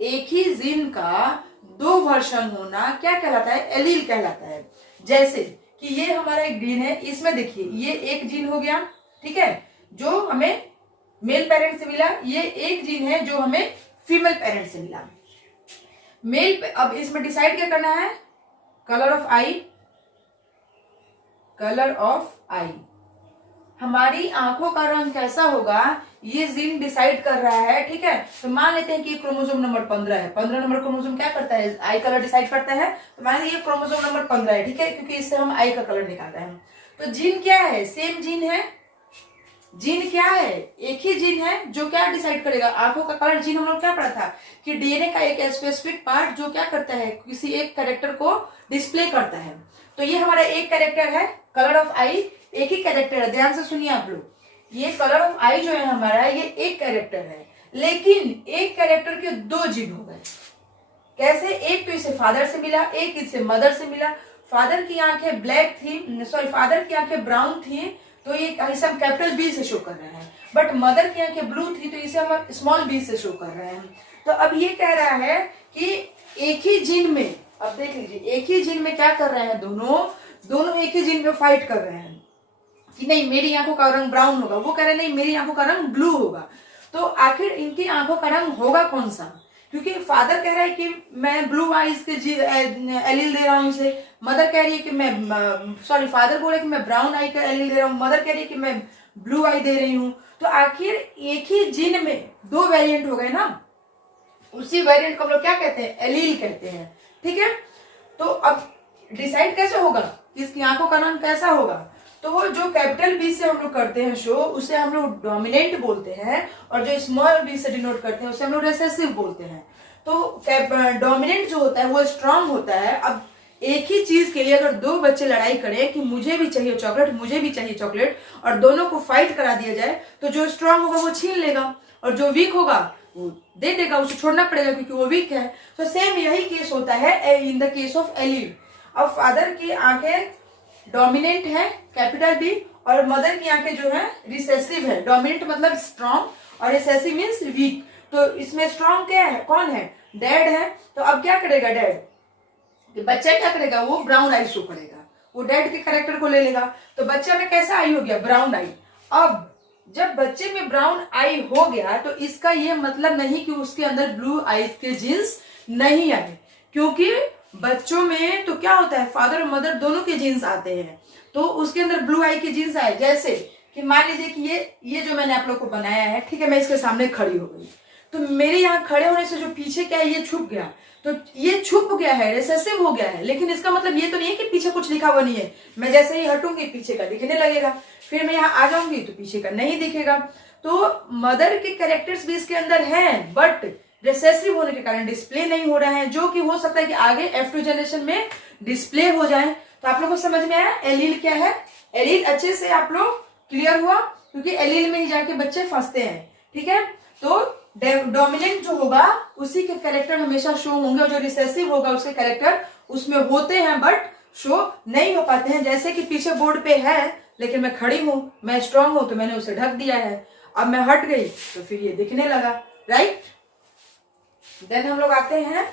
एक ही जीन का 2 वर्जन होना क्या कहलाता है, एलील कहलाता है। जैसे कि ये हमारा एक जीन है, इसमें देखिए ये एक जीन हो गया, ठीक है, जो हमें मेल पेरेंट से मिला, ये एक जीन है जो हमें फीमेल पेरेंट से मिला। मेल, अब इसमें डिसाइड क्या करना है, colour of eye, colour of eye, हमारी आंखों का रंग कैसा होगा, ये जीन डिसाइड कर रहा है, ठीक है। तो मान लेते हैं कि क्रोमोसोम नंबर 15 है, 15 नंबर क्रोमोसोम क्या करता है, आई कलर डिसाइड करता है, तो मान लीजिए ये क्रोमोसोम नंबर 15 है, ठीक है, क्योंकि इससे हम आई का कलर निकाल रहे हैं। तो जीन क्या है, सेम जीन है, जीन क्या है, एक ही जीन है, जो क्या डिसाइड करेगा, आंखों का कलर। जीन हम लोग क्या पढ़ा था कि डीएनए का एक स्पेसिफिक पार्ट जो क्या करता है, किसी एक कैरेक्टर को डिस्प्ले करता है। तो ये हमारा एक कैरेक्टर है, कलर ऑफ आई, एक ही कैरेक्टर है, ध्यान से सुनिए आप लोग, ये कलर ऑफ आई जो है हमारा, ये एक कैरेक्टर है, लेकिन एक कैरेक्टर के 2 जीन हो गए। कैसे, एक तो इसे फादर से मिला, एक इसे मदर से मिला। फादर की आंखें ब्लैक थी, सॉरी फादर की आंखें ब्राउन थी, तो ये इसे हम कैपिटल बी से शो कर रहे हैं, बट मदर की आंखें ब्लू थी, तो इसे हम स्मॉल बी से शो कर रहे हैं। तो अब ये कह रहा है कि एक ही जीन में, अब देख लीजिए, एक ही जीन में क्या कर रहे हैं, दोनों एक ही जीन में फाइट कर रहे हैं कि नहीं मेरी आंखों का रंग ब्राउन होगा, वो कह रहे हैं नहीं मेरी आंखों का रंग ब्लू होगा। तो आखिर इनकी आंखों का रंग होगा कौन सा, क्योंकि फादर कह रहा है कि मैं ब्लू आईज के एलील दे रहा हूं इसे, मदर कह रही है कि मैं, सॉरी फादर बोल रहा है कि मैं ब्राउन आई का एलील दे रहा हूं, मदर कह रही है कि मैं ब्लू आई दे रही हूं। तो आखिर एक ही जीन में 2 वेरिएंट हो गए ना, उसी वेरिएंट को हम लोग क्या कहते हैं, एलील कहते हैं, ठीक है। तो अब डिसाइड कैसे होगा कि इसकी आंखों का रंग कैसा होगा, तो वो जो कैपिटल बी से हम लोग करते हैं शो, उसे हम लोग डोमिनेंट बोलते हैं, और जो स्मॉल बी से डिनोट करते हैं उसे हम लोग रिसेसिव बोलते हैं। तो डोमिनेंट जो होता है वो स्ट्रांग होता है। अब एक ही चीज के लिए अगर 2 बच्चे लड़ाई करें कि मुझे भी चाहिए चॉकलेट, मुझे भी चाहिए चॉकलेट, और दोनों को फाइट करा दिया जाए, तो जो स्ट्रांग होगा वो छीन लेगा, और जो वीक होगा वो दे देगा, उसे छोड़ना पड़ेगा क्योंकि वो वीक है। तो सेम यही केस होता है in the case of allele. अब फादर की आंखें डोमिनेंट है कैपिटल बी, और मदर की आंखें जो है रिसेसिव है। डोमिनेंट मतलब स्ट्रॉन्ग और रिसेसिव मीन्स वीक। तो इसमें स्ट्रॉन्ग क्या है, कौन है, डैड है। तो अब क्या करेगा डैड, बच्चा क्या करेगा, वो ब्राउन आई शो करेगा, वो डैड के कैरेक्टर को ले लेगा। तो बच्चा में कैसा आई हो गया, ब्राउन आई। अब जब बच्चे में ब्राउन आई हो गया तो इसका ये मतलब नहीं कि उसके अंदर ब्लू आईज के जीन्स नहीं आए, क्योंकि बच्चों में तो क्या होता है, फादर और मदर दोनों के जीन्स आते हैं, तो उसके अंदर ब्लू आई के जीन्स आए। जैसे कि मान लीजिए कि ये जो मैंने आप लोग को बनाया है, ठीक है, मैं इसके सामने खड़ी हो गई, तो मेरे यहाँ खड़े होने से जो पीछे क्या है, ये छुप गया, तो ये छुप गया है, रिसेसिव हो गया है। लेकिन इसका मतलब ये तो नहीं है कि पीछे कुछ लिखा हुआ नहीं है। मैं जैसे ही हटूंगी पीछे का दिखने लगेगा, फिर मैं यहाँ आ जाऊंगी तो पीछे का नहीं दिखेगा। तो मदर के कैरेक्टर्स भी इसके अंदर हैं, बट रिसेसिव होने के कारण डिस्प्ले नहीं हो रहा है, जो कि हो सकता है कि आगे F2 जनरेशन में डिस्प्ले हो जाए। तो आप लोगों को समझ में आया एलील क्या है? एलील अच्छे से आप लोग क्लियर हुआ, क्योंकि एलील में ही जाके बच्चे फंसते हैं, ठीक है। तो डोमिनेंट जो होगा उसी के कैरेक्टर हमेशा शो होंगे, और जो रिसेसिव होगा उसके कैरेक्टर उसमें होते हैं बट शो नहीं हो पाते हैं। जैसे कि पीछे बोर्ड पे है, लेकिन मैं खड़ी हूं, मैं स्ट्रांग हूं, तो मैंने उसे ढक दिया है। अब मैं हट गई तो फिर ये दिखने लगा, राइट। देन हम लोग आते हैं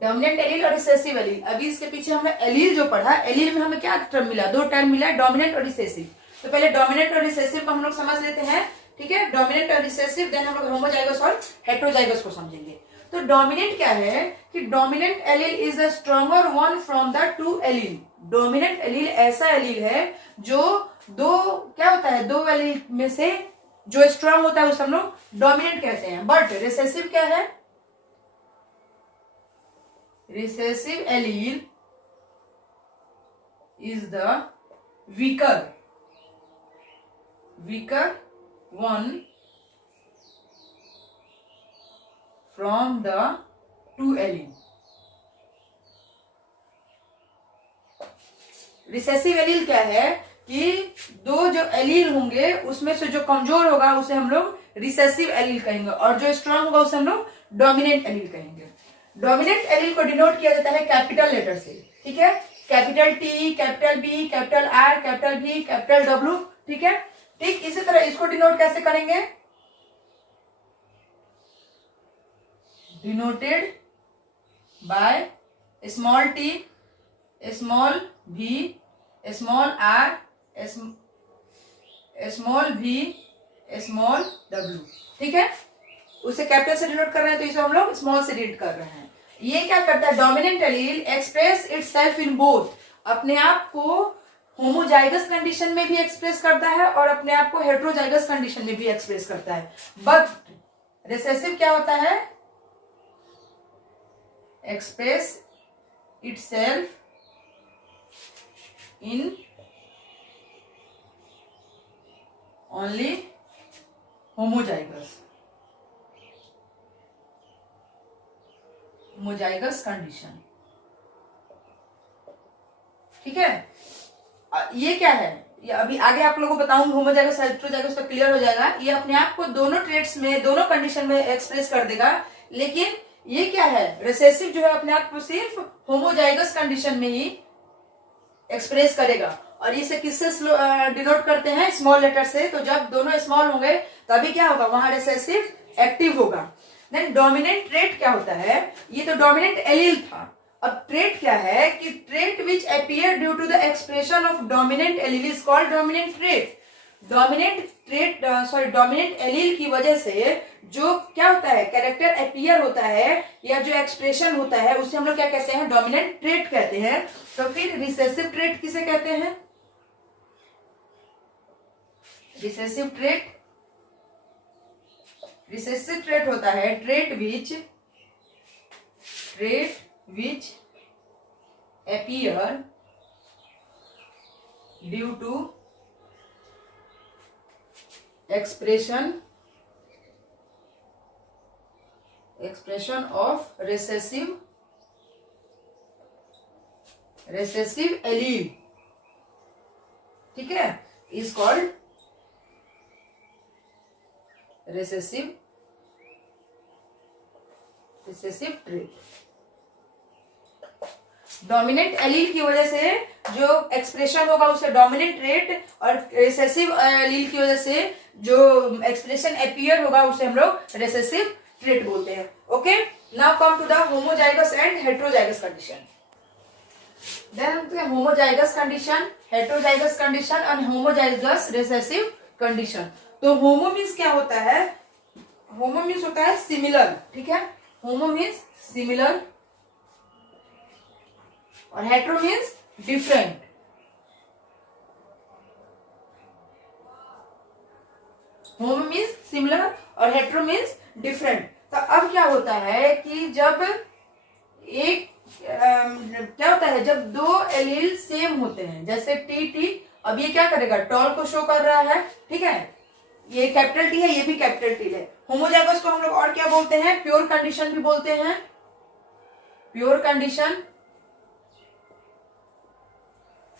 डोमिनेंट एलील और रिसेसिव एलील। अभी इसके पीछे हमने एलील जो पढ़ा, एलील में हमें क्या टर्म मिला, 2 टर्म मिला, डोमिनेंट और रिसेसिव। तो पहले डोमिनेंट और रिसेसिव को हम लोग समझ लेते हैं, ठीक है, डोमिनेंट और रिसेसिव। देन हम लोग होमोजाइगस और हेटेरोजाइगस को समझेंगे। तो डोमिनेंट क्या है कि dominant allele is the stronger one from the 2 allele. Dominant allele ऐसा एलील है जो क्या होता है, 2 एलील में से जो स्ट्रांग होता है उसे हम लोग डोमिनेंट कहते हैं। बट रिसेसिव क्या है? Recessive allele is the weaker one from the 2 allele. Recessive allele क्या है कि 2 जो एलील होंगे उसमें से जो कमजोर होगा उसे हम लोग रिसेसिव एलील कहेंगे, और जो स्ट्रांग होगा उसे हम लोग डोमिनेंट एलील कहेंगे। डोमिनेंट एलील को डिनोट किया जाता है कैपिटल लेटर से, ठीक है, capital T, capital B, capital R, capital V, capital W, ठीक है। ठीक इसी तरह इसको डिनोट कैसे करेंगे? Denoted by small t, small v, small r, small v, small w, ठीक है। उसे कैपिटल से डिनोट कर रहे हैं तो इसे हम लोग स्मॉल से डिनोट कर रहे हैं। ये क्या करता है? Dominant allele express itself in both, अपने आप को होमोजाइगस कंडीशन में भी एक्सप्रेस करता है और अपने आप को हेटेरोजाइगस कंडीशन में भी एक्सप्रेस करता है। बट रिसेसिव क्या होता है? Express itself in only homozygous condition, ठीक है। ये क्या है? ये अभी आगे आप लोगों को बताऊंगी, होमोजाइगस हेटेरोजाइगस तो क्लियर हो जाएगा। ये अपने आप को दोनों ट्रेट्स में, दोनों कंडीशन में एक्सप्रेस कर देगा। लेकिन ये क्या है? रिसेसिव जो है अपने आप को सिर्फ होमोजाइगस कंडीशन में ही एक्सप्रेस करेगा। और इसे किससे डिनोट करते हैं? स्मॉल लेटर से। तो जब दोनों स्मॉल होंगे तभी क्या होगा? वहां रिसेसिव एक्टिव होगा। देन डोमिनेंट ट्रेट क्या होता है? ये तो डोमिनेंट एलील था। अब ट्रेट क्या है कि trait which appear due to the expression of dominant allele is called dominant trait. Dominant allele की वजह से जो क्या होता है, कैरेक्टर अपीयर होता है या जो एक्सप्रेशन होता है उसे हम लोग क्या कहते हैं? डोमिनेंट ट्रेट कहते हैं। तो फिर रिसेसिव ट्रेट किसे कहते हैं? रिसेसिव ट्रेट होता है trait which appear due to expression of recessive allele, ठीक है, is called recessive trait। Dominant allele की वजह से जो एक्सप्रेशन होगा उसे डोमिनेंट ट्रेट, और रिसेसिव एलील की वजह से जो एक्सप्रेशन अपीयर होगा उसे हम लोग रिसेसिव ट्रेट बोलते हैं। Okay, now come to the homozygous and heterozygous condition. Then homozygous condition, heterozygous condition और होमोजाइगस रिसेसिव कंडीशन। तो होमो मीन्स क्या होता है? होमो मीन्स होता है सिमिलर, ठीक है। होमो मीन्स सिमिलर, और हेट्रो मीन्स डिफरेंट। होमो मीन्स सिमिलर और हेट्रो मीन्स डिफरेंट। तो अब क्या होता है कि जब एक क्या होता है, जब दो एलील सेम होते हैं, जैसे टी टी, अब ये क्या करेगा, टॉल को शो कर रहा है, ठीक है, ये कैपिटल टी है, ये भी कैपिटल टी है। होमोजाइगस को हम लोग और क्या बोलते हैं, प्योर कंडीशन भी बोलते हैं, प्योर कंडीशन,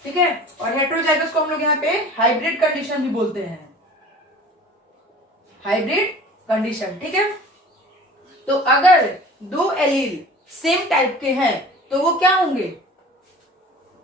ठीक है। और हेट्रोजाइगस को हम लोग यहाँ पे हाइब्रिड कंडीशन भी बोलते हैं, हाइब्रिड कंडीशन, ठीक है। तो अगर दो एलील सेम टाइप के हैं तो वो क्या होंगे,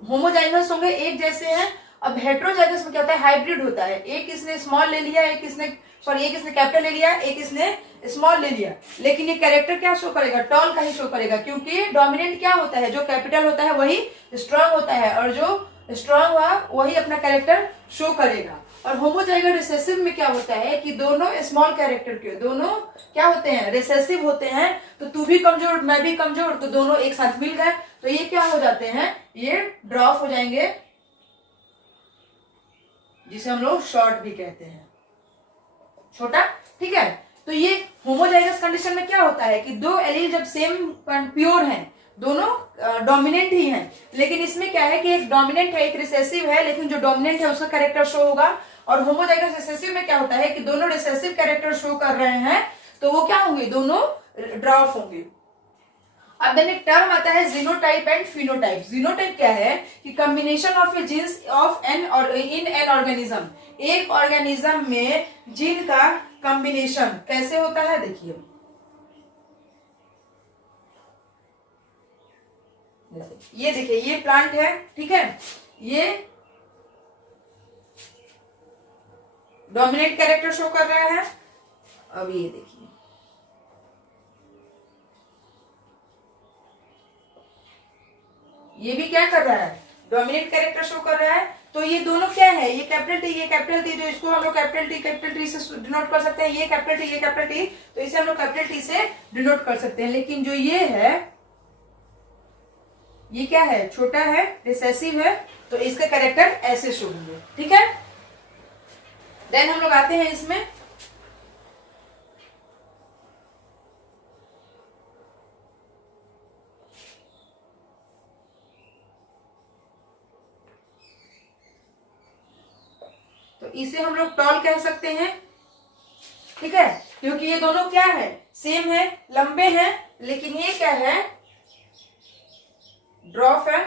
होमोजाइगस होंगे, एक जैसे हैं। अब हेट्रोजाइगस में क्या होता है, हाइब्रिड होता है, एक इसने स्मॉल ले लिया, एक इसने कैपिटल ले लिया, एक इसने स्मॉल ले लिया, लेकिन ये कैरेक्टर क्या शो करेगा, टॉल का ही शो करेगा, क्योंकि डोमिनेंट क्या होता है, जो कैपिटल होता है वही स्ट्रांग होता है, और जो स्ट्रांग हुआ वही अपना कैरेक्टर शो करेगा। और होमोजाइगस रिसेसिव में क्या होता है कि दोनों स्मॉल कैरेक्टर के, दोनों क्या होते हैं, रिसेसिव होते हैं, तो तू भी कमजोर मैं भी कमजोर, तो दोनों एक साथ मिल गए, तो ये क्या हो जाते हैं, ये ड्रॉप हो जाएंगे, जिसे हम लोग शॉर्ट भी कहते हैं, छोटा, ठीक है। तो ये होमोजाइगस कंडीशन में क्या होता है कि दो एलील जब सेम प्योर हैं, दोनों डोमिनेंट ही हैं, लेकिन इसमें क्या है कि एक डोमिनेंट है, एक रिसेसिव है, लेकिन जो डोमिनेंट है उसका कैरेक्टर शो होगा। और होमोजाइगस रिसेसिव में क्या होता है कि दोनों रिसेसिव कैरेक्टर शो कर रहे हैं, तो वो क्या होंगे, दोनों ड्रॉप होंगे। अब देन एक टर्म आता है जीनोटाइप एंड फिनोटाइप। जीनोटाइप क्या है कि combination of a genes of an और इन एन ऑर्गेनिज्म, एक ऑर्गेनिज्म में जीन का कॉम्बिनेशन कैसे होता है, देखिए ये देखिए, ये प्लांट है, ठीक है, ये डोमिनेंट कैरेक्टर शो कर रहा है। अब ये देखिए, ये भी क्या कर रहा है, डोमिनेंट कैरेक्टर शो कर रहा है। तो ये दोनों क्या है, ये कैपिटल टी, ये कैपिटल टी, जो इसको हम लोग कैपिटल टी से डिनोट कर सकते हैं, ये कैपिटल टी, ये कैपिटल टी, तो इसे हम लोग कैपिटल टी से डिनोट कर सकते हैं। लेकिन जो ये है, ये क्या है, छोटा है, रिसेसिव है, तो इसका कैरेक्टर ऐसे शो होंगे, ठीक है। देन हम लोग आते हैं इसमें, तो इसे हम लोग टॉल कह सकते हैं, ठीक है, क्योंकि ये दोनों क्या है, सेम है, लंबे हैं, लेकिन ये क्या है, ड्रॉप है,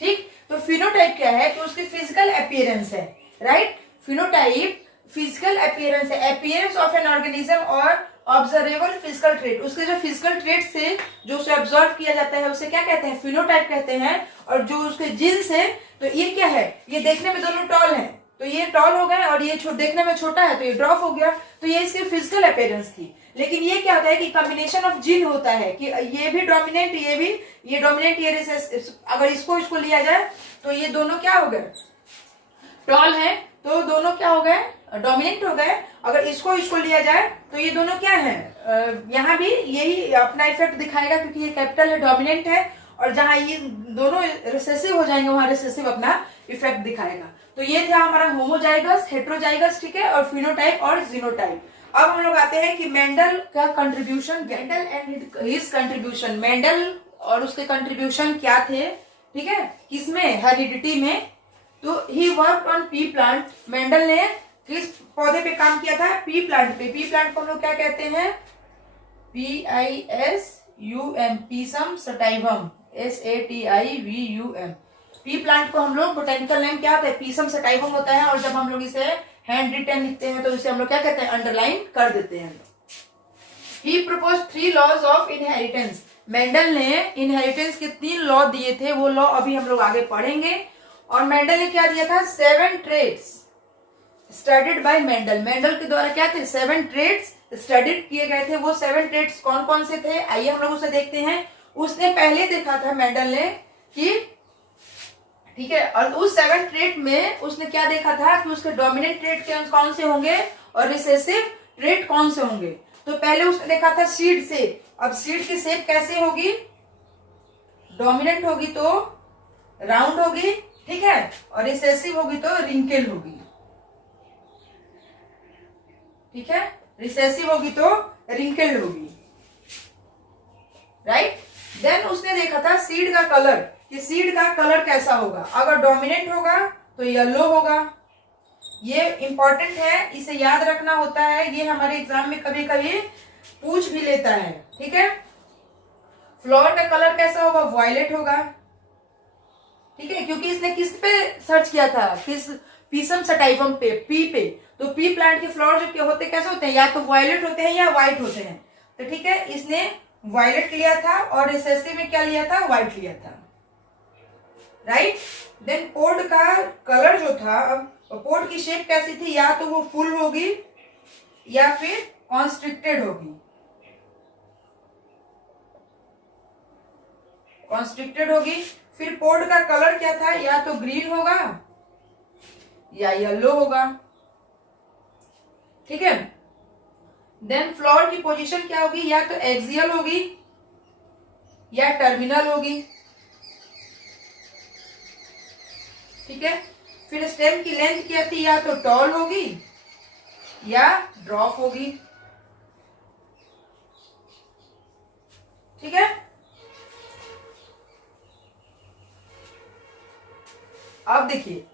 ठीक। तो फिनोटाइप क्या है कि उसकी फिजिकल अपीयरेंस है, राइट। फिनोटाइप फिजिकल अपीयरेंस है, अपीयरेंस ऑफ एन ऑर्गेनिज्म और ऑब्जर्वेबल फिजिकल ट्रेट, उसके जो फिजिकल ट्रेट से जो उसे ऑब्जर्व किया जाता है उसे क्या कहते हैं, फिनोटाइप कहते हैं। और जो उसके जीन्स है, तो ये क्या है, ये देखने में दोनों टॉल हैं, तो ये टॉल हो गए, और ये देखने में छोटा है तो ये ड्रॉप हो गया, तो ये इसकी फिजिकल अपीयरेंस थी। लेकिन ये क्या होता है कि कॉम्बिनेशन ऑफ जीन होता है कि ये भी डोमिनेंट, ये भी, ये डोमिनेंट, ये रिसेसिव, अगर इसको लिया जाए तो ये दोनों क्या हो गए, टॉल है, तो दोनों क्या हो गए, डोमिनेंट हो गए। अगर इसको लिया जाए तो ये दोनों क्या है, यहाँ भी यही अपना इफेक्ट दिखाएगा, क्योंकि ये कैपिटल है, डोमिनेंट है, और जहां ये दोनों रिसेसिव हो जाएंगे वहां रिसेसिव अपना इफेक्ट दिखाएगा। तो ये था हमारा होमोजाइगस, हेट्रोजाइगस, ठीक है, और फिनोटाइप और जीनोटाइप। अब हम लोग आते हैं कि मेंडल का contribution, Mendel and his contribution, Mendel और उसके कंट्रीब्यूशन क्या थे, ठीक है, किसमें, हेरिडिटी में। तो he work on pea plant, Mendel ने किस पौधे पे काम किया था, पी प्लांट पे। पी प्लांट को हम लोग क्या कहते हैं, PISUM, pisum sativum, SATIVUM। Pea plant को हम लोग बोटेनिकल नेम क्या होता है, पीसम सटाइवम होता है, और जब हम लोग इसे हैंड रिटन लिखते हैं तो इसे हम लोग क्या कहते हैं, अंडरलाइन कर देते हैं। He propose 3 laws of inheritance, Mendel ने इनहेरिटेंस के 3 लॉ दिए थे, वो लॉ अभी हम लोग आगे पढ़ेंगे। और मेंडल ने क्या दिया था, 7 traits studied by Mendel, Mendel के द्वारा क्या थे, 7 ट्रेट्स स्टडीड किए गए थे। वो 7 ट्रेट्स कौन कौन से थे, आइए हम लोग उसे देखते हैं। उसने पहले देखा था मेंडल ने कि, ठीक है, और उस 7 ट्रेट में उसने क्या देखा था कि उसके डोमिनेंट ट्रेट कौन से होंगे और रिसेसिव ट्रेट कौन से होंगे। तो पहले उसने देखा था सीड शेप, अब सीड की शेप कैसे होगी, डोमिनेंट होगी तो राउंड होगी, ठीक है, और रिसेसिव होगी तो रिंकल होगी, ठीक है, रिसेसिव होगी तो रिंकल होगी, राइट। देन उसने देखा था सीड का कलर, कि सीड का कलर कैसा होगा, अगर डोमिनेंट होगा तो येलो होगा। ये इंपॉर्टेंट है, इसे याद रखना होता है, ये हमारे एग्जाम में कभी कभी पूछ भी लेता है, ठीक है। फ्लावर का कलर कैसा होगा, वायलेट होगा, ठीक है, क्योंकि इसने किस पे सर्च किया था, किस पीसम सटाइफम पे, पी पे। तो पी प्लांट के फ्लावर जो होते कैसे होते हैं, या तो वायलेट होते हैं या व्हाइट होते हैं, तो ठीक है, इसने वायलेट लिया था और रिसेसिव में क्या लिया था, व्हाइट लिया था, राइट। देन पोड का कलर जो था, अब पोड की शेप कैसी थी, या तो वो फुल होगी या फिर कॉन्स्ट्रिक्टेड होगी, कॉन्स्ट्रिक्टेड होगी। फिर पोड का कलर क्या था, या तो ग्रीन होगा या येलो होगा, ठीक है। देन फ्लावर की पोजीशन क्या होगी, या तो एक्सियल होगी या टर्मिनल होगी, ठीक है। फिर स्टेम की लेंथ क्या थी, या तो टॉल होगी या ड्रॉप होगी, ठीक है। अब देखिए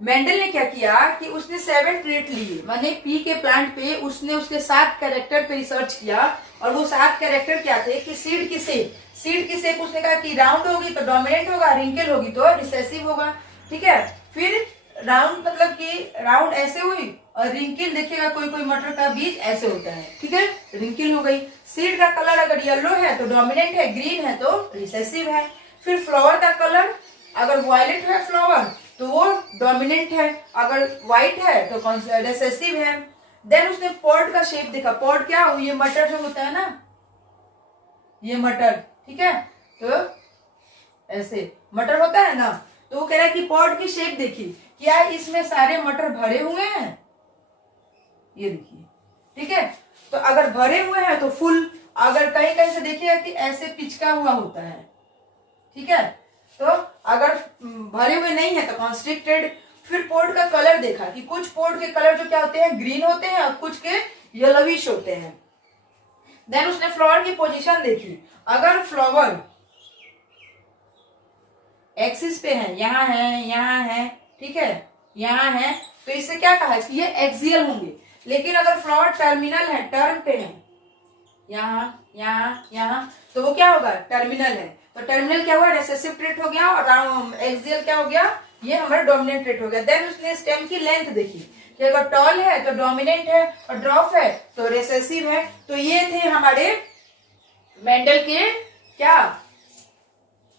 मेंडल ने क्या किया कि उसने 7 ट्रेट लिए, माने पी के प्लांट पे उसने उसके 7 कैरेक्टर पे रिसर्च किया, और वो 7 कैरेक्टर क्या थे कि सीड की शेप उसने कहा कि राउंड होगी तो डोमिनेंट होगा, रिंकल होगी तो रिसेसिव होगा, ठीक है। फिर राउंड मतलब कि राउंड ऐसे हुई, और रिंकल देखिएगा कोई कोई मटर का बीज ऐसे होता है, ठीक है, रिंकल हो गई। सीड का कलर अगर येलो है तो डोमिनेंट है, ग्रीन है तो रिसेसिव है। फिर फ्लावर का कलर अगर वायलेट है फ्लावर तो वो डोमिनेंट है, अगर व्हाइट है तो रिसेसिव है। देन उसने पॉड का शेप देखा, पॉड क्या हो, ये मटर जो होता है ना, ये मटर, ठीक है, तो ऐसे मटर होता है ना, तो वो कह रहा है कि पॉड की शेप देखी, क्या इसमें सारे मटर भरे हुए हैं, ये देखिए, ठीक है। तो अगर भरे हुए हैं तो फुल, अगर कहीं कहीं से देखिएगा कि ऐसे पिचका हुआ होता है, ठीक है, तो अगर भरे हुए नहीं है तो कॉन्स्ट्रिक्टेड। फिर पोड का कलर देखा कि कुछ पोड के कलर जो क्या होते हैं, ग्रीन होते हैं, और कुछ के येलोविश होते हैं। देन उसने फ्लावर की पोजीशन देखी, अगर फ्लावर एक्सिस पे है, यहाँ है, यहाँ है, ठीक है, यहाँ है, तो इससे क्या कहा कि ये एक्सियल होंगे। लेकिन अगर फ्लावर टर्मिनल है, टर्म पे है, यहाँ यहाँ यहाँ, तो वो क्या होगा, टर्मिनल है, तो टर्मिनल क्या हुआ, रिसेसिव ट्रेट हो गया, और एक्सियल क्या हो गया, ये हमारा डोमिनेंट ट्रेट हो गया। देन उसने स्टेम की लेंथ देखी कि अगर टॉल है तो डोमिनेंट है, और ड्रॉप है तो रिसेसिव है। तो ये थे हमारे मेंडल के क्या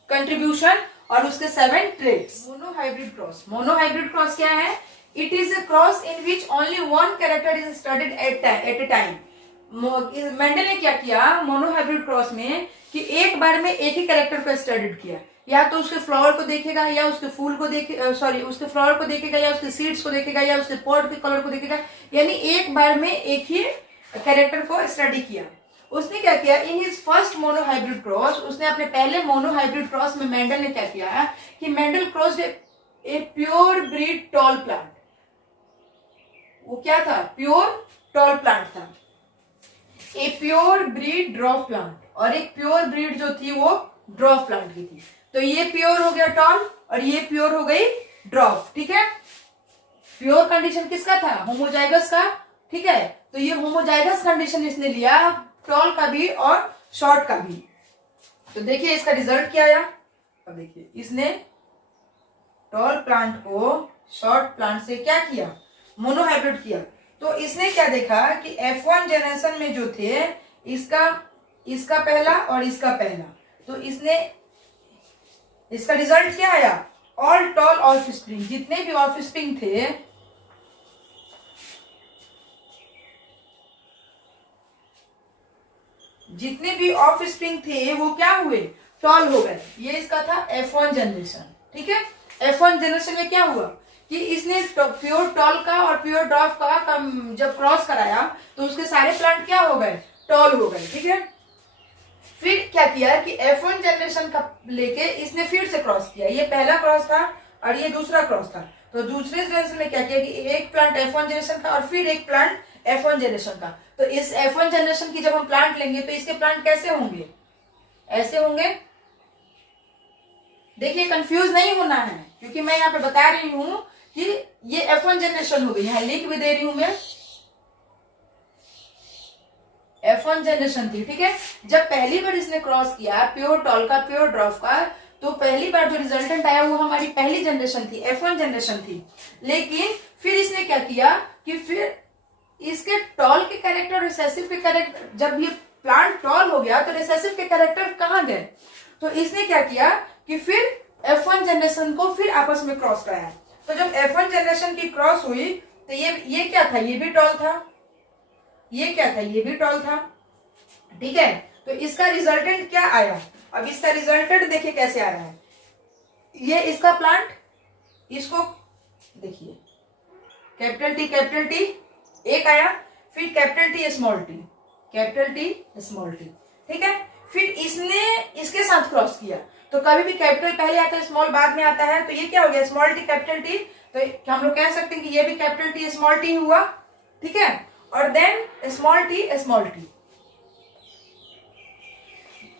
कंट्रीब्यूशन और उसके 7 ट्रेट्स। मोनोहाइब्रिड क्रॉस क्या है, it is a cross in which only one character is studied at a time. Mendel ने क्या किया मोनोहाइब्रिड क्रॉस में कि एक बार में एक ही कैरेक्टर को स्टडीड किया, या तो उसके फ्लावर को देखेगा, या उसके फूल को उसके फ्लावर को देखेगा, या उसके सीड्स को देखेगा, या उसके पॉड के कलर को देखेगा, यानी एक बार में एक ही कैरेक्टर को स्टडी किया। उसने क्या किया, in his first monohybrid cross, उसने अपने पहले मोनोहाइब्रिड क्रॉस में मेंडल ने क्या किया कि Mendel crossed a pure breed tall plant. वो क्या था, प्योर टॉल प्लांट था, a pure breed drop plant, और एक प्योर ब्रीड जो थी वो ड्रॉप प्लांट की थी। तो ये प्योर हो गया टॉल और ये प्योर हो गई ड्रॉप, ठीक है। प्योर कंडीशन किसका था, होमोजाइगस का, ठीक है। तो ये होमोजाइगस कंडीशन इसने लिया टॉल का भी और शॉर्ट का भी। तो देखिए इसका रिजल्ट क्या आया। अब देखिए इसने टॉल प्लांट को शॉर्ट प्लांट से क्या किया, मोनोहाइब्रिड किया। तो इसने क्या देखा कि F1 जनरेशन में जो थे इसका पहला और इसका पहला, तो इसने इसका रिजल्ट क्या आया, ऑल टॉल ऑफस्प्रिंग, जितने भी ऑफस्प्रिंग थे वो क्या हुए, टॉल हो गए। ये इसका था F1 जनरेशन, ठीक है। F1 जनरेशन में क्या हुआ कि इसने प्योर टॉल का और प्योर ड्वार्फ का जब क्रॉस कराया तो उसके सारे प्लांट क्या हो गए, टॉल हो गए, ठीक है। फिर क्या किया कि F1 जनरेशन का लेके इसने फिर से क्रॉस किया, ये पहला क्रॉस था और ये दूसरा क्रॉस था। तो दूसरे जनरेशन में क्या किया कि एक प्लांट F1 जनरेशन का और फिर एक प्लांट F1 जनरेशन का। तो इस F1 जनरेशन की जब हम प्लांट लेंगे तो इसके प्लांट कैसे होंगे, ऐसे होंगे। देखिए कंफ्यूज नहीं होना है, क्योंकि मैं यहाँ पे बता रही हूं कि ये F1 जनरेशन हो गई, यहाँ लिख भी दे रही हूं मैं, F1 जनरेशन थी, ठीक है। जब पहली बार इसने क्रॉस किया प्योर टॉल का प्योर ड्वार्फ का, तो पहली बार जो रिजल्टेंट आया वो हमारी पहली जनरेशन थी, F1 जनरेशन थी। लेकिन फिर इसने क्या किया कि फिर इसके टॉल के कैरेक्टर, रिसेसिव के कैरेक्टर, जब ये प्लांट टॉल हो गया तो रिसेसिव के कैरेक्टर कहाँ गए, तो इसने क्या किया कि फिर F1 जनरेशन को फिर आपस में क्रॉस कराया। तो जब F1 जनरेशन की क्रॉस हुई तो ये क्या था, ये भी टॉल था, ये क्या था, ये भी टॉल था, ठीक है। तो इसका रिजल्टेंट क्या आया, अब इसका रिजल्टेंट देखिए कैसे आ रहा है। ये इसका प्लांट, इसको देखिए कैपिटल टी एक आया, फिर कैपिटल टी स्मॉल टी, ठीक है। फिर इसने इसके साथ क्रॉस किया, तो कभी भी कैपिटल पहले आता है स्मॉल बाद में आता है, तो ये क्या हो गया स्मॉल टी कैपिटल टी। तो हम लोग कह सकते हैं कि ये भी कैपिटल टी स्मॉल टी हुआ, ठीक है। और देन स्मॉल टी,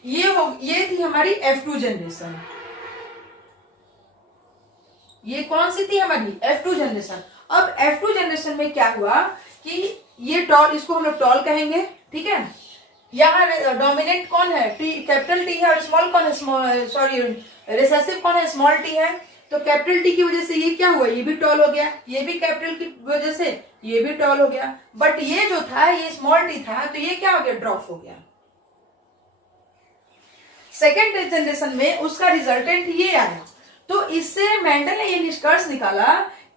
ये थी हमारी F2 जनरेशन। ये कौन सी थी हमारी F2 जनरेशन। अब F2 जनरेशन में क्या हुआ कि ये टॉल, इसको हम लोग टॉल कहेंगे, ठीक है। यहाँ डोमिनेंट कौन है, टी कैपिटल टी है, और स्मॉल कौन है, सॉरी रिसेसिव कौन है, स्मॉल टी है। तो कैपिटल टी की वजह से ये क्या हुआ, ये भी टॉल हो गया, ये भी कैपिटल की वजह से ये भी टॉल हो गया। बट ये जो था ये स्मॉल टी था, तो ये क्या हो गया, ड्रॉप हो गया। सेकेंड जनरेशन में उसका रिजल्टेंट ये आया। तो इससे मेंडल ने ये निष्कर्ष निकाला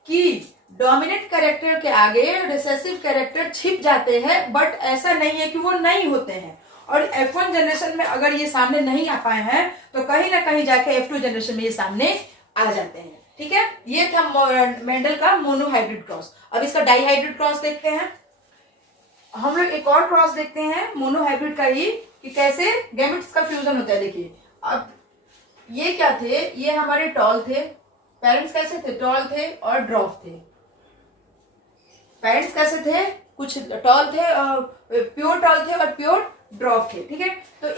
कि डोमिनेंट कैरेक्टर के आगे रिसेसिव कैरेक्टर छिप जाते हैं, बट ऐसा नहीं है कि वो नहीं होते हैं। और F1 जनरेशन में अगर ये सामने नहीं आ पाए हैं तो कहीं ना कहीं जाके F2 जनरेशन में ये सामने आ जाते हैं, ठीक है। ये था मेंडल का मोनोहाइब्रिड क्रॉस। अब इसका डाईहाइब्रिड क्रॉस देखते हैं। हम लोग एक और क्रॉस देखते हैं मोनोहाइब्रिड का ही, कि कैसे गैमेट्स का फ्यूजन होता है। देखिए अब ये क्या थे, ये हमारे टॉल थे, पेरेंट्स कैसे थे, टॉल थे और ड्वार्फ थे। पेरेंट्स कैसे थे, कुछ टॉल थे और प्योर टॉल थे और प्योर ड्वार्फ थे, ठीक है। तो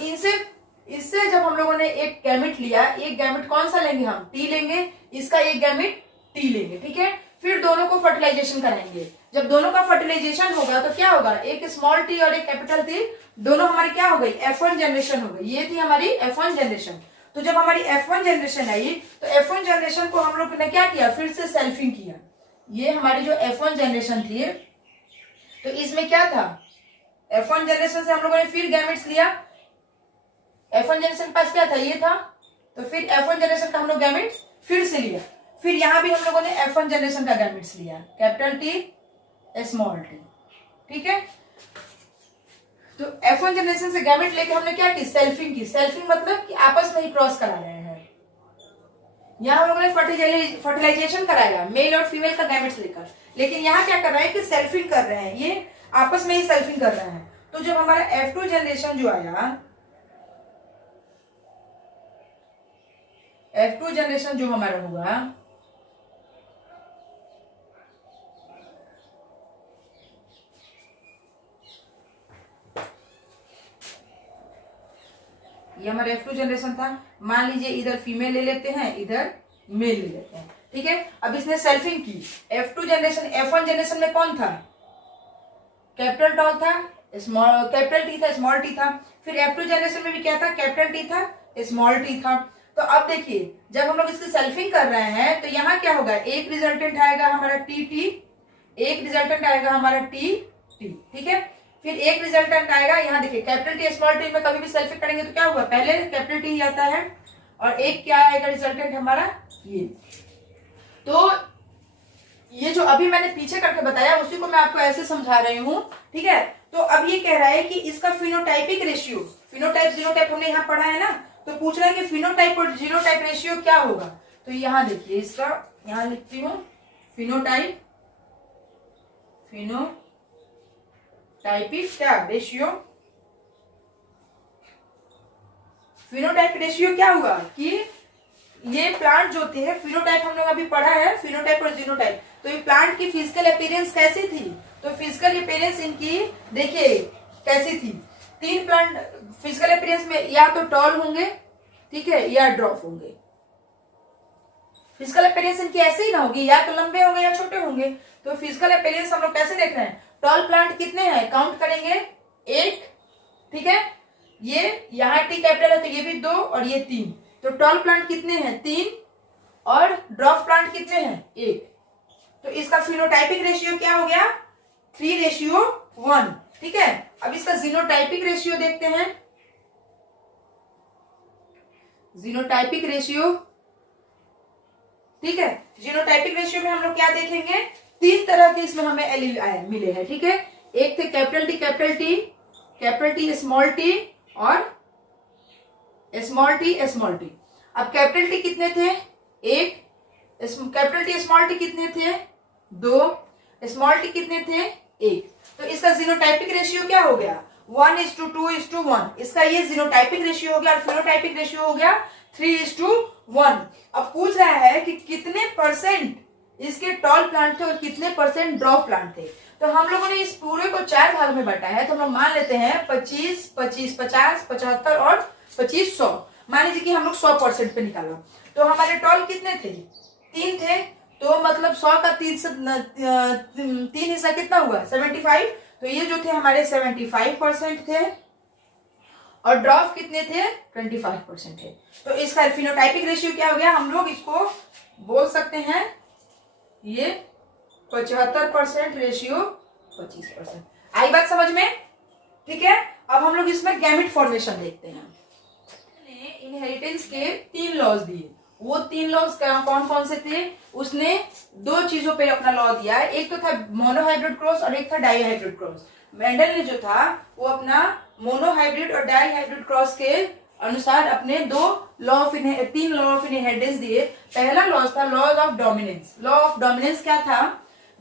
इससे जब हम लोगों ने एक गैमेट लिया, एक गैमेट कौन सा लेंगे हम, टी लेंगे, इसका एक गैमेट टी लेंगे, ठीक है। फिर दोनों को फर्टिलाइजेशन कराएंगे। जब दोनों का फर्टिलाइजेशन होगा तो क्या होगा, एक स्मॉल टी और एक कैपिटल टी, दोनों हमारी क्या हो गई, F1 जनरेशन हो गई। ये थी हमारी F1 जनरेशन। तो जब हमारी F1 जनरेशन आई तो F1 जनरेशन को हम लोग ने क्या किया, फिर से सेल्फिंग किया। ये हमारी जो F1 जनरेशन थी, तो इसमें क्या था, F1 जनरेशन से हम लोगों ने फिर गैमेट्स लिया। F1 जनरेशन के पास क्या था, ये था, तो फिर F1 जनरेशन का हम लोग गैमेट्स फिर से लिया। फिर यहां भी हम लोगों ने F1 जनरेशन का गैमेट्स लिया, कैपिटल टी स्मॉल टी, ठीक है। तो F1 जनरेशन से गैमेट लेके हमने क्या की, सेल्फिंग की। सेल्फिंग मतलब कि आपस में ही क्रॉस करा रहे हैं। यहाँ हम लोगों ने फर्टिलाइजेशन कराया मेल और फीमेल का गैमेट्स लेकर, लेकिन यहाँ क्या कर रहे हैं कि सेल्फिंग कर रहे हैं, ये आपस में ही सेल्फिंग कर रहे हैं। तो जब हमारा F2 जनरेशन जो आया, F2 जनरेशन जो हमारा हुआ, ये हमारा F2 जनरेशन था। मान लीजिए इधर फीमेल ले लेते हैं, इधर मेल ले लेते हैं, ठीक है। अब इसने सेल्फिंग की। F2 जनरेशन, F1 जनरेशन में कौन था, कैपिटल टॉल था, स्मॉल कैपिटल टी था, स्मॉल टी था। फिर F2 जनरेशन में भी क्या था, कैपिटल टी था, स्मॉल टी था। तो अब देखिए जब हम लोग इसकी सेल्फिंग कर रहे हैं तो यहाँ क्या होगा, एक रिजल्टेंट आएगा हमारा टी टी, एक रिजल्टेंट आएगा हमारा टी टी, ठीक है। फिर एक रिजल्टेंट आएगा, यहाँ देखिए कैपिटल टी स्मॉल टी में कभी भी सेल्फिंग करेंगे तो क्या हुआ, पहले कैपिटल टी ही आता है, और एक क्या आएगा रिजल्टेंट हमारा ये। तो ये जो अभी मैंने पीछे करके बताया उसी को मैं आपको ऐसे समझा रही हूँ, ठीक है। तो अब ये कह रहा है कि इसका फिनोटाइपिक रेशियो, फिनोटाइप जीनोटाइप हमने यहाँ पढ़ा है ना, तो पूछ रहा है कि फिनोटाइप और जीनोटाइप रेशियो क्या होगा। तो यहाँ देखिए इसका, यहाँ लिखती हूँ फिनोटाइप, फिनोटाइपिक क्या रेशियो, फिनोटाइप रेशियो क्या हुआ कि ये प्लांट जो थे, फिनोटाइप हम लोग अभी पढ़ा है, फिनोटाइप और जीनोटाइप। तो ये प्लांट की फिजिकल अपीयरेंस कैसी थी, तो फिजिकल अपीयरेंस इनकी देखिए कैसी थी। तीन प्लांट फिजिकल अपीयरेंस में या तो टॉल होंगे, ठीक है, या ड्रॉप होंगे। फिजिकल अपीयरेंस इनकी ऐसे ही ना होगी, या तो लंबे होंगे या छोटे होंगे। तो फिजिकल अपीयरेंस हम लोग कैसे देख रहे हैं, टॉल प्लांट कितने हैं काउंट करेंगे, एक, ठीक है, ये यहाँ टी कैपिटल है तो ये भी 2 और ये 3, तो टॉल प्लांट कितने हैं 3 और ड्रॉप प्लांट कितने हैं 1। तो इसका फिनोटाइपिक रेशियो क्या हो गया 3:1, ठीक है। अब इसका जीनोटाइपिक रेशियो देखते हैं, जीनोटाइपिक रेशियो, ठीक है। जीनोटाइपिक रेशियो में हम लोग क्या देखेंगे, 3 तरह के इसमें हमें एलील मिले हैं, ठीक है। एक थे कैपिटल टी स्मॉल टी और स्मॉल टी। अब कैपिटल टी कितने थे 1, कैपिटल टी स्मॉल टी कितने थे 2, स्मॉल टी कितने थे 1। तो इसका जीनोटाइपिक रेशियो क्या हो गया 1:2:1। इसका ये जीनोटाइपिक रेशियो हो गया और फिनोटाइपिक रेशियो हो गया 3:1। अब पूछ रहा है कि कितने परसेंट इसके टॉल प्लांट थे और कितने परसेंट ड्रॉप प्लांट थे। तो हम लोगों ने इस पूरे को 4 भाग में बांटा है, तो हम लोग मान लेते हैं 25, 50, 75 और 25, 100। मान लीजिए कि हम लोग 100% पे निकाला, तो हमारे टॉल कितने थे 3 थे, तो मतलब 100 का 3 हिस्सा कितना हुआ 75। तो ये जो थे हमारे 75% थे और ड्रॉप कितने थे 25% थे। तो इसका फिनोटाइपिक रेशियो क्या हो गया, हम लोग इसको बोल सकते हैं ये 75% रेशियो 25%। आई बात समझ में, ठीक है। अब हम लोग इसमें गैमेट फॉर्मेशन देखते हैं। इनहेरिटेंस के 3 लॉज दिए, वो 3 लॉज कौन कौन से थे, उसने 2 चीजों पे अपना लॉ दिया है, एक तो था मोनोहाइब्रिड क्रॉस और एक था डाईहाइब्रिड क्रॉस। मेंडल ने जो था वो अपना मोनोहाइब्रिड और डाईहाइब्रिड क्रॉस के अनुसार अपने 3 लॉ ऑफ इनहेरिटेंस दिए। पहला लॉ था laws of dominance. Law of dominance क्या था,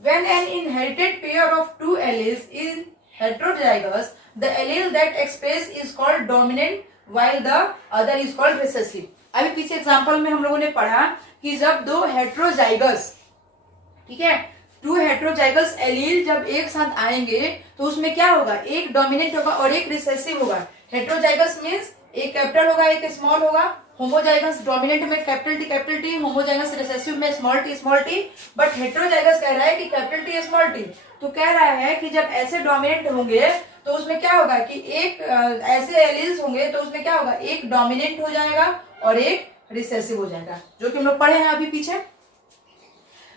when an inherited pair of 2 alleles is heterozygous, the allele that express is called dominant while the other is called recessive। अभी पीछे example में हम लोगों ने पढ़ा कि जब 2 हेट्रोजाइगस, ठीक है, 2 हेट्रोजाइगस एलील जब एक साथ आएंगे तो उसमें क्या होगा, एक डोमिनेंट होगा और एक रिसेसिव होगा। हेट्रोजाइगस मीन्स एक कैपिटल होगा एक स्मॉल होगा, होमोजाइगस डोमिनेंट में कैपिटल टी, होमोजाइगस रिसेसिव में स्मॉल टी। बट हेट्रोजाइगस कह रहा है कि कैपिटल टी स्मॉल टी। तो कह रहा है कि जब ऐसे डोमिनेंट होंगे तो उसमें क्या होगा कि एक ऐसे एलील्स होंगे तो उसमें क्या होगा, एक डोमिनेंट हो जाएगा और एक रिसेसिव हो जाएगा, जो कि हम लोग पढ़े हैं अभी पीछे।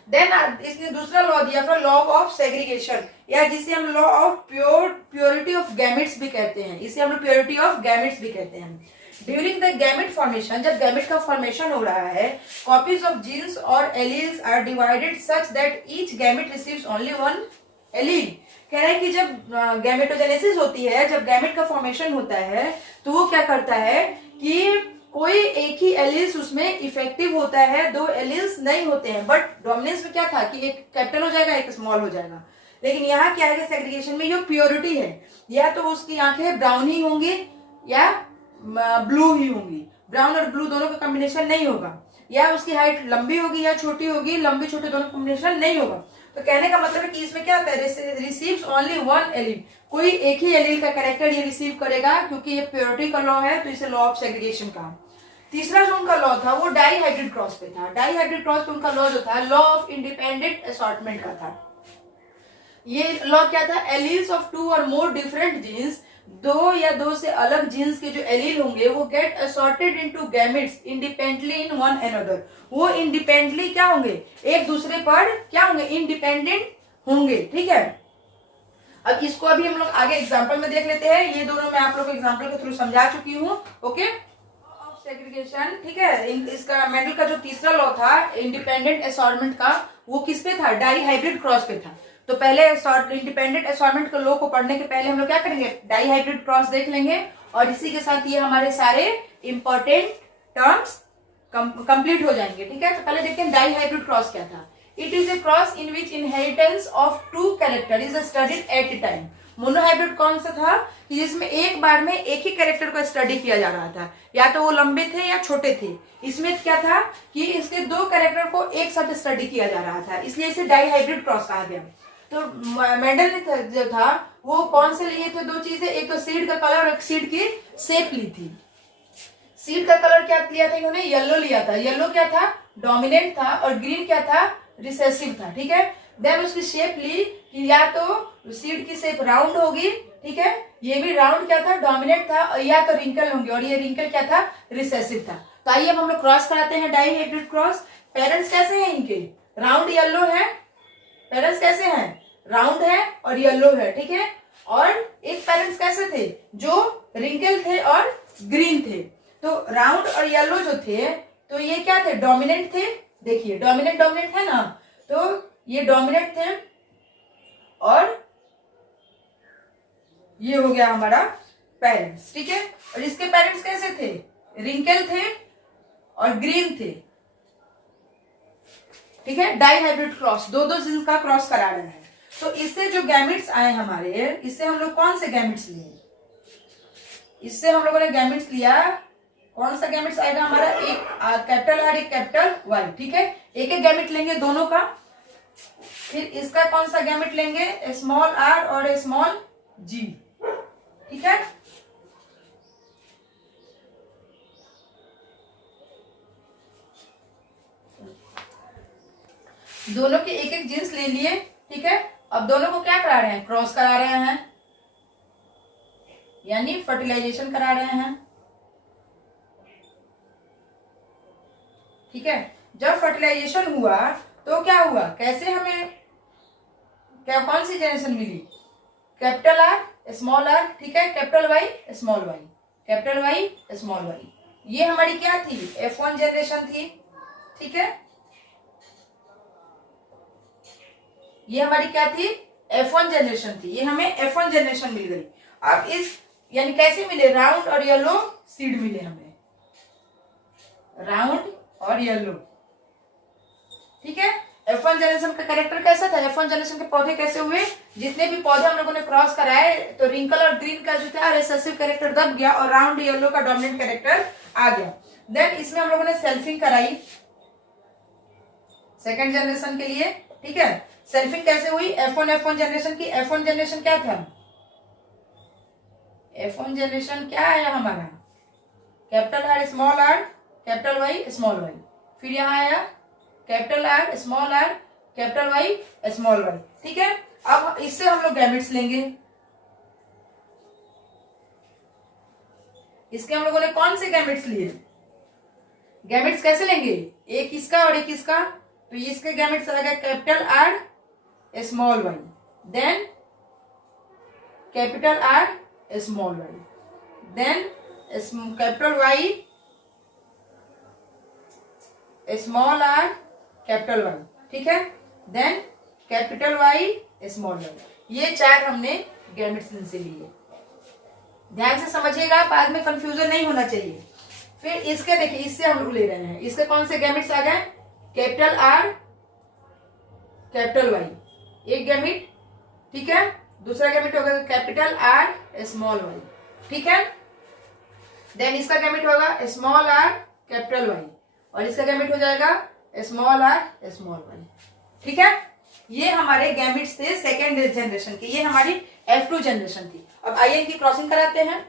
देन इसने दूसरा लॉ दिया था लॉ ऑफ सेग्रीगेशन, या जिसे हम law of purity of gametes भी कहते हैं, इसे हम लोग प्योरिटी ऑफ गैमेट्स भी कहते हैं। ड्यूरिंग द गैमेट फॉर्मेशन, जब गैमेट का फॉर्मेशन हो रहा है, कॉपीज ऑफ जीन्स और alleles are divided such that each gamete receives only 1 allele. कह रहा है कि जब गैमेटोजेनेसिस होती है, जब गैमेट का फॉर्मेशन होता है, तो वो क्या करता है कि कोई एक ही एलील्स उसमें इफेक्टिव होता है, 2 एलील्स नहीं होते हैं। बट डोमिनेंस में क्या था कि एक कैपिटल हो जाएगा एक स्मॉल हो जाएगा। लेकिन यहाँ क्या है, सेग्रीगेशन में ये प्योरिटी है, या तो उसकी आंखें ब्राउन ही होंगी या ब्लू ही होंगी, ब्राउन और ब्लू दोनों का कॉम्बिनेशन नहीं होगा, या उसकी हाइट लंबी होगी या छोटी होगी, लंबी छोटे दोनों कॉम्बिनेशन नहीं होगा। तो कहने का मतलब है कि इसमें क्या होता है, रिसीव्स ओनली 1 एलील, कोई एक ही एलील का कैरेक्टर ये रिसीव करेगा, क्योंकि ये प्योरिटी का लॉ है, तो इसे लॉ ऑफ सेग्रीगेशन का। तीसरा जो उनका लॉ था वो डाईहाइब्रिड क्रॉस पे था। डाईहाइब्रिड क्रॉस पे उनका लॉ जो था लॉ ऑफ इंडिपेंडेंट असॉर्टमेंट का था। ये लॉ क्या था, एलील्स ऑफ 2 और मोर डिफरेंट जीन्स, 2 या 2 से अलग जीन्स के जो एलील होंगे वो get assorted into gametes independently in one another. वो इंडिपेंडेंटली क्या होंगे, एक दूसरे पर क्या होंगे, इंडिपेंडेंट होंगे, ठीक है। अब इसको अभी हम लोग आगे एग्जांपल में देख लेते हैं। ये दोनों मैं आप लोग को एग्जांपल के थ्रू समझा चुकी हूँ, ओके। सेग्रीगेशन, ठीक है, इसका मेंडल का जो तीसरा लॉ था इंडिपेंडेंट असॉर्टमेंट का, वो किस पे था, डाईहाइब्रिड क्रॉस पे था। तो पहले इंडिपेंडेंट असॉर्टमेंट के लॉ को पढ़ने के पहले हम लोग क्या करेंगे, डाईहाइब्रिड क्रॉस देख लेंगे, और इसी के साथ ये हमारे सारे इंपॉर्टेंट टर्म्स कंप्लीट हो जाएंगे, ठीक है। तो पहले देखते हैं डाईहाइब्रिड क्रॉस क्या था। It is a cross in which inheritance of two character is studied at a time. Monohybrid कौन सा था कि जिसमें एक बार में एक ही कैरेक्टर को स्टडी किया जा रहा था, या तो वो लंबे थे या छोटे थे। इसमें क्या था कि इसके दो कैरेक्टर को एक साथ स्टडी किया जा रहा था, इसलिए इसे डाईहाइब्रिड क्रॉस कहा गया। तो मेंडल ने जो था वो कौन से लिए थे दो चीजें, एक तो सीड का कलर और एक सीड की शेप ली थी। सीड का कलर क्या लिया था इन्होंने, येलो लिया था। येलो क्या था, डोमिनेंट था, और ग्रीन क्या था, रिसेसिव था। ठीक है, देन उसकी शेप ली कि या तो सीड की शेप राउंड होगी, ठीक है, ये भी राउंड क्या था, डोमिनेंट था, और या तो रिंकल होंगे, और ये रिंकल क्या था, रिसेसिव था। तो आइए अब हम लोग क्रॉस कराते हैं, डाईहाइब्रिड क्रॉस। पेरेंट्स कैसे हैं इनके, राउंड येलो है, पेरेंट्स कैसे हैं, राउंड है और येलो है। ठीक है, और एक पेरेंट्स कैसे थे, जो रिंकल थे और ग्रीन थे। तो राउंड और येलो जो थे तो ये क्या थे, डोमिनेंट थे। देखिए डोमिनेंट डोमिनेंट है ना, तो ये डोमिनेंट थे, और ये हो गया हमारा पेरेंट्स। ठीक है, और इसके पेरेंट्स कैसे थे, रिंकल थे और ग्रीन थे। ठीक है, डाईहाइब्रिड क्रॉस, दो दो जीन्स का क्रॉस करा रहे हैं। तो इससे जो गैमेट्स आए हमारे, इससे हम लोग कौन से गैमेट्स लिए, इससे हम लोगों ने गैमेट्स लिया, कौन सा गैमेट्स आएगा हमारा, एक कैपिटल आर एक कैपिटल वाई। ठीक है, एक एक गैमेट लेंगे दोनों का, फिर इसका कौन सा गैमेट लेंगे, स्मॉल आर और स्मॉल जी। ठीक है, दोनों के एक एक जीन्स ले लिए। ठीक है, अब दोनों को क्या करा रहे हैं, क्रॉस करा रहे हैं, यानी फर्टिलाइजेशन करा रहे हैं। ठीक है, जब फर्टिलाइजेशन हुआ तो क्या हुआ, कैसे हमें क्या कौन सी जनरेशन मिली, कैपिटल आर स्मॉल आर। ठीक है, capital Y small Y, capital Y small Y, ये हमारी क्या थी, F1 जनरेशन थी। ठीक है, ये हमारी क्या थी, F1 जनरेशन थी, ये हमें F1 जनरेशन मिल गई। अब इस यानी कैसे मिले, राउंड और येलो सीड मिले हमें, राउंड और येलो। ठीक है, F1 जनरेशन का कैरेक्टर कैसा था, F1 जनरेशन के पौधे कैसे हुए, जितने भी पौधे हम लोगों ने क्रॉस कराए तो रिंकल और ग्रीन का जो था रिसेसिव कैरेक्टर दब गया और राउंड येलो का डोमिनेंट कैरेक्टर आ गया। देन इसमें हम लोगों ने सेल्फिंग कराई सेकेंड जनरेशन के लिए। ठीक है, सेल्फिंग कैसे हुई, F1 जनरेशन की, F1 जनरेशन क्या था, F1 जनरेशन क्या आया हमारा, capital R small are capital Y small y, फिर यहाँ आया capital R small are capital Y small Y. ठीक है, अब इससे हम लोग गैमेट्स लेंगे, इसके हम लोगों ने कौन से गैमेट्स लिए, गैमेट्स कैसे लेंगे, एक इसका और एक इसका, तो इसके गैमेट्स आ गए capital R small y, then capital R small y, then capital Y small are capital Y. ठीक है, then capital Y small Y, ये चार हमने गैमेट्स से लिए। ध्यान से समझिएगा, बाद में कंफ्यूजन नहीं होना चाहिए। फिर इसके देखिए, इससे हम लोग ले रहे हैं, इसके कौन से गैमेट्स आ गए, कैपिटल आर कैपिटल वाई, एक गैमेट। ठीक है, दूसरा गैमेट होगा कैपिटल आर स्मॉल वाई। ठीक है, देन इसका गैमेट होगा स्मॉल आर कैपिटल वाई, और इसका गैमेट हो जाएगा स्मॉल आर स्मॉल वाई। ठीक है, ये हमारे गैमेट्स थे सेकेंड जनरेशन के, ये हमारी F2 जनरेशन थी। अब आइए इनकी क्रॉसिंग कराते हैं।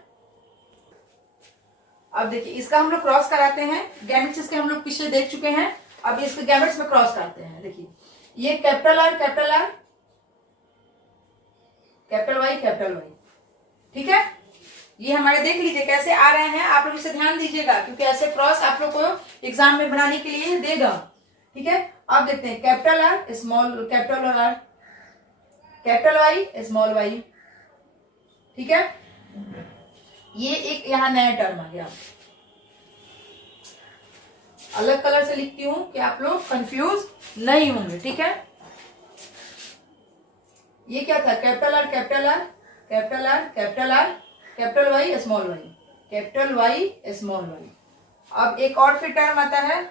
अब देखिए इसका हम लोग क्रॉस कराते हैं, गैमेट्स इसके हम लोग पीछे देख चुके हैं, अब इसके गैमेट्स में क्रॉस कराते हैं। देखिए ये capital R capital Y capital Y. ठीक है, ये हमारे देख लीजिए कैसे आ रहे हैं, आप लोग इसे ध्यान दीजिएगा क्योंकि ऐसे क्रॉस आप लोग को एग्जाम में बनाने के लिए देगा। ठीक है, अब देखते हैं capital R small capital R capital Y small Y. ठीक है, ये एक यहां नया टर्म आ गया, अलग कलर से लिखती हूं कि आप लोग कंफ्यूज नहीं होंगे। ठीक है, ये क्या था, capital R capital R capital R capital R capital Y small Y capital Y small y. अब एक और फिर टर्म आता है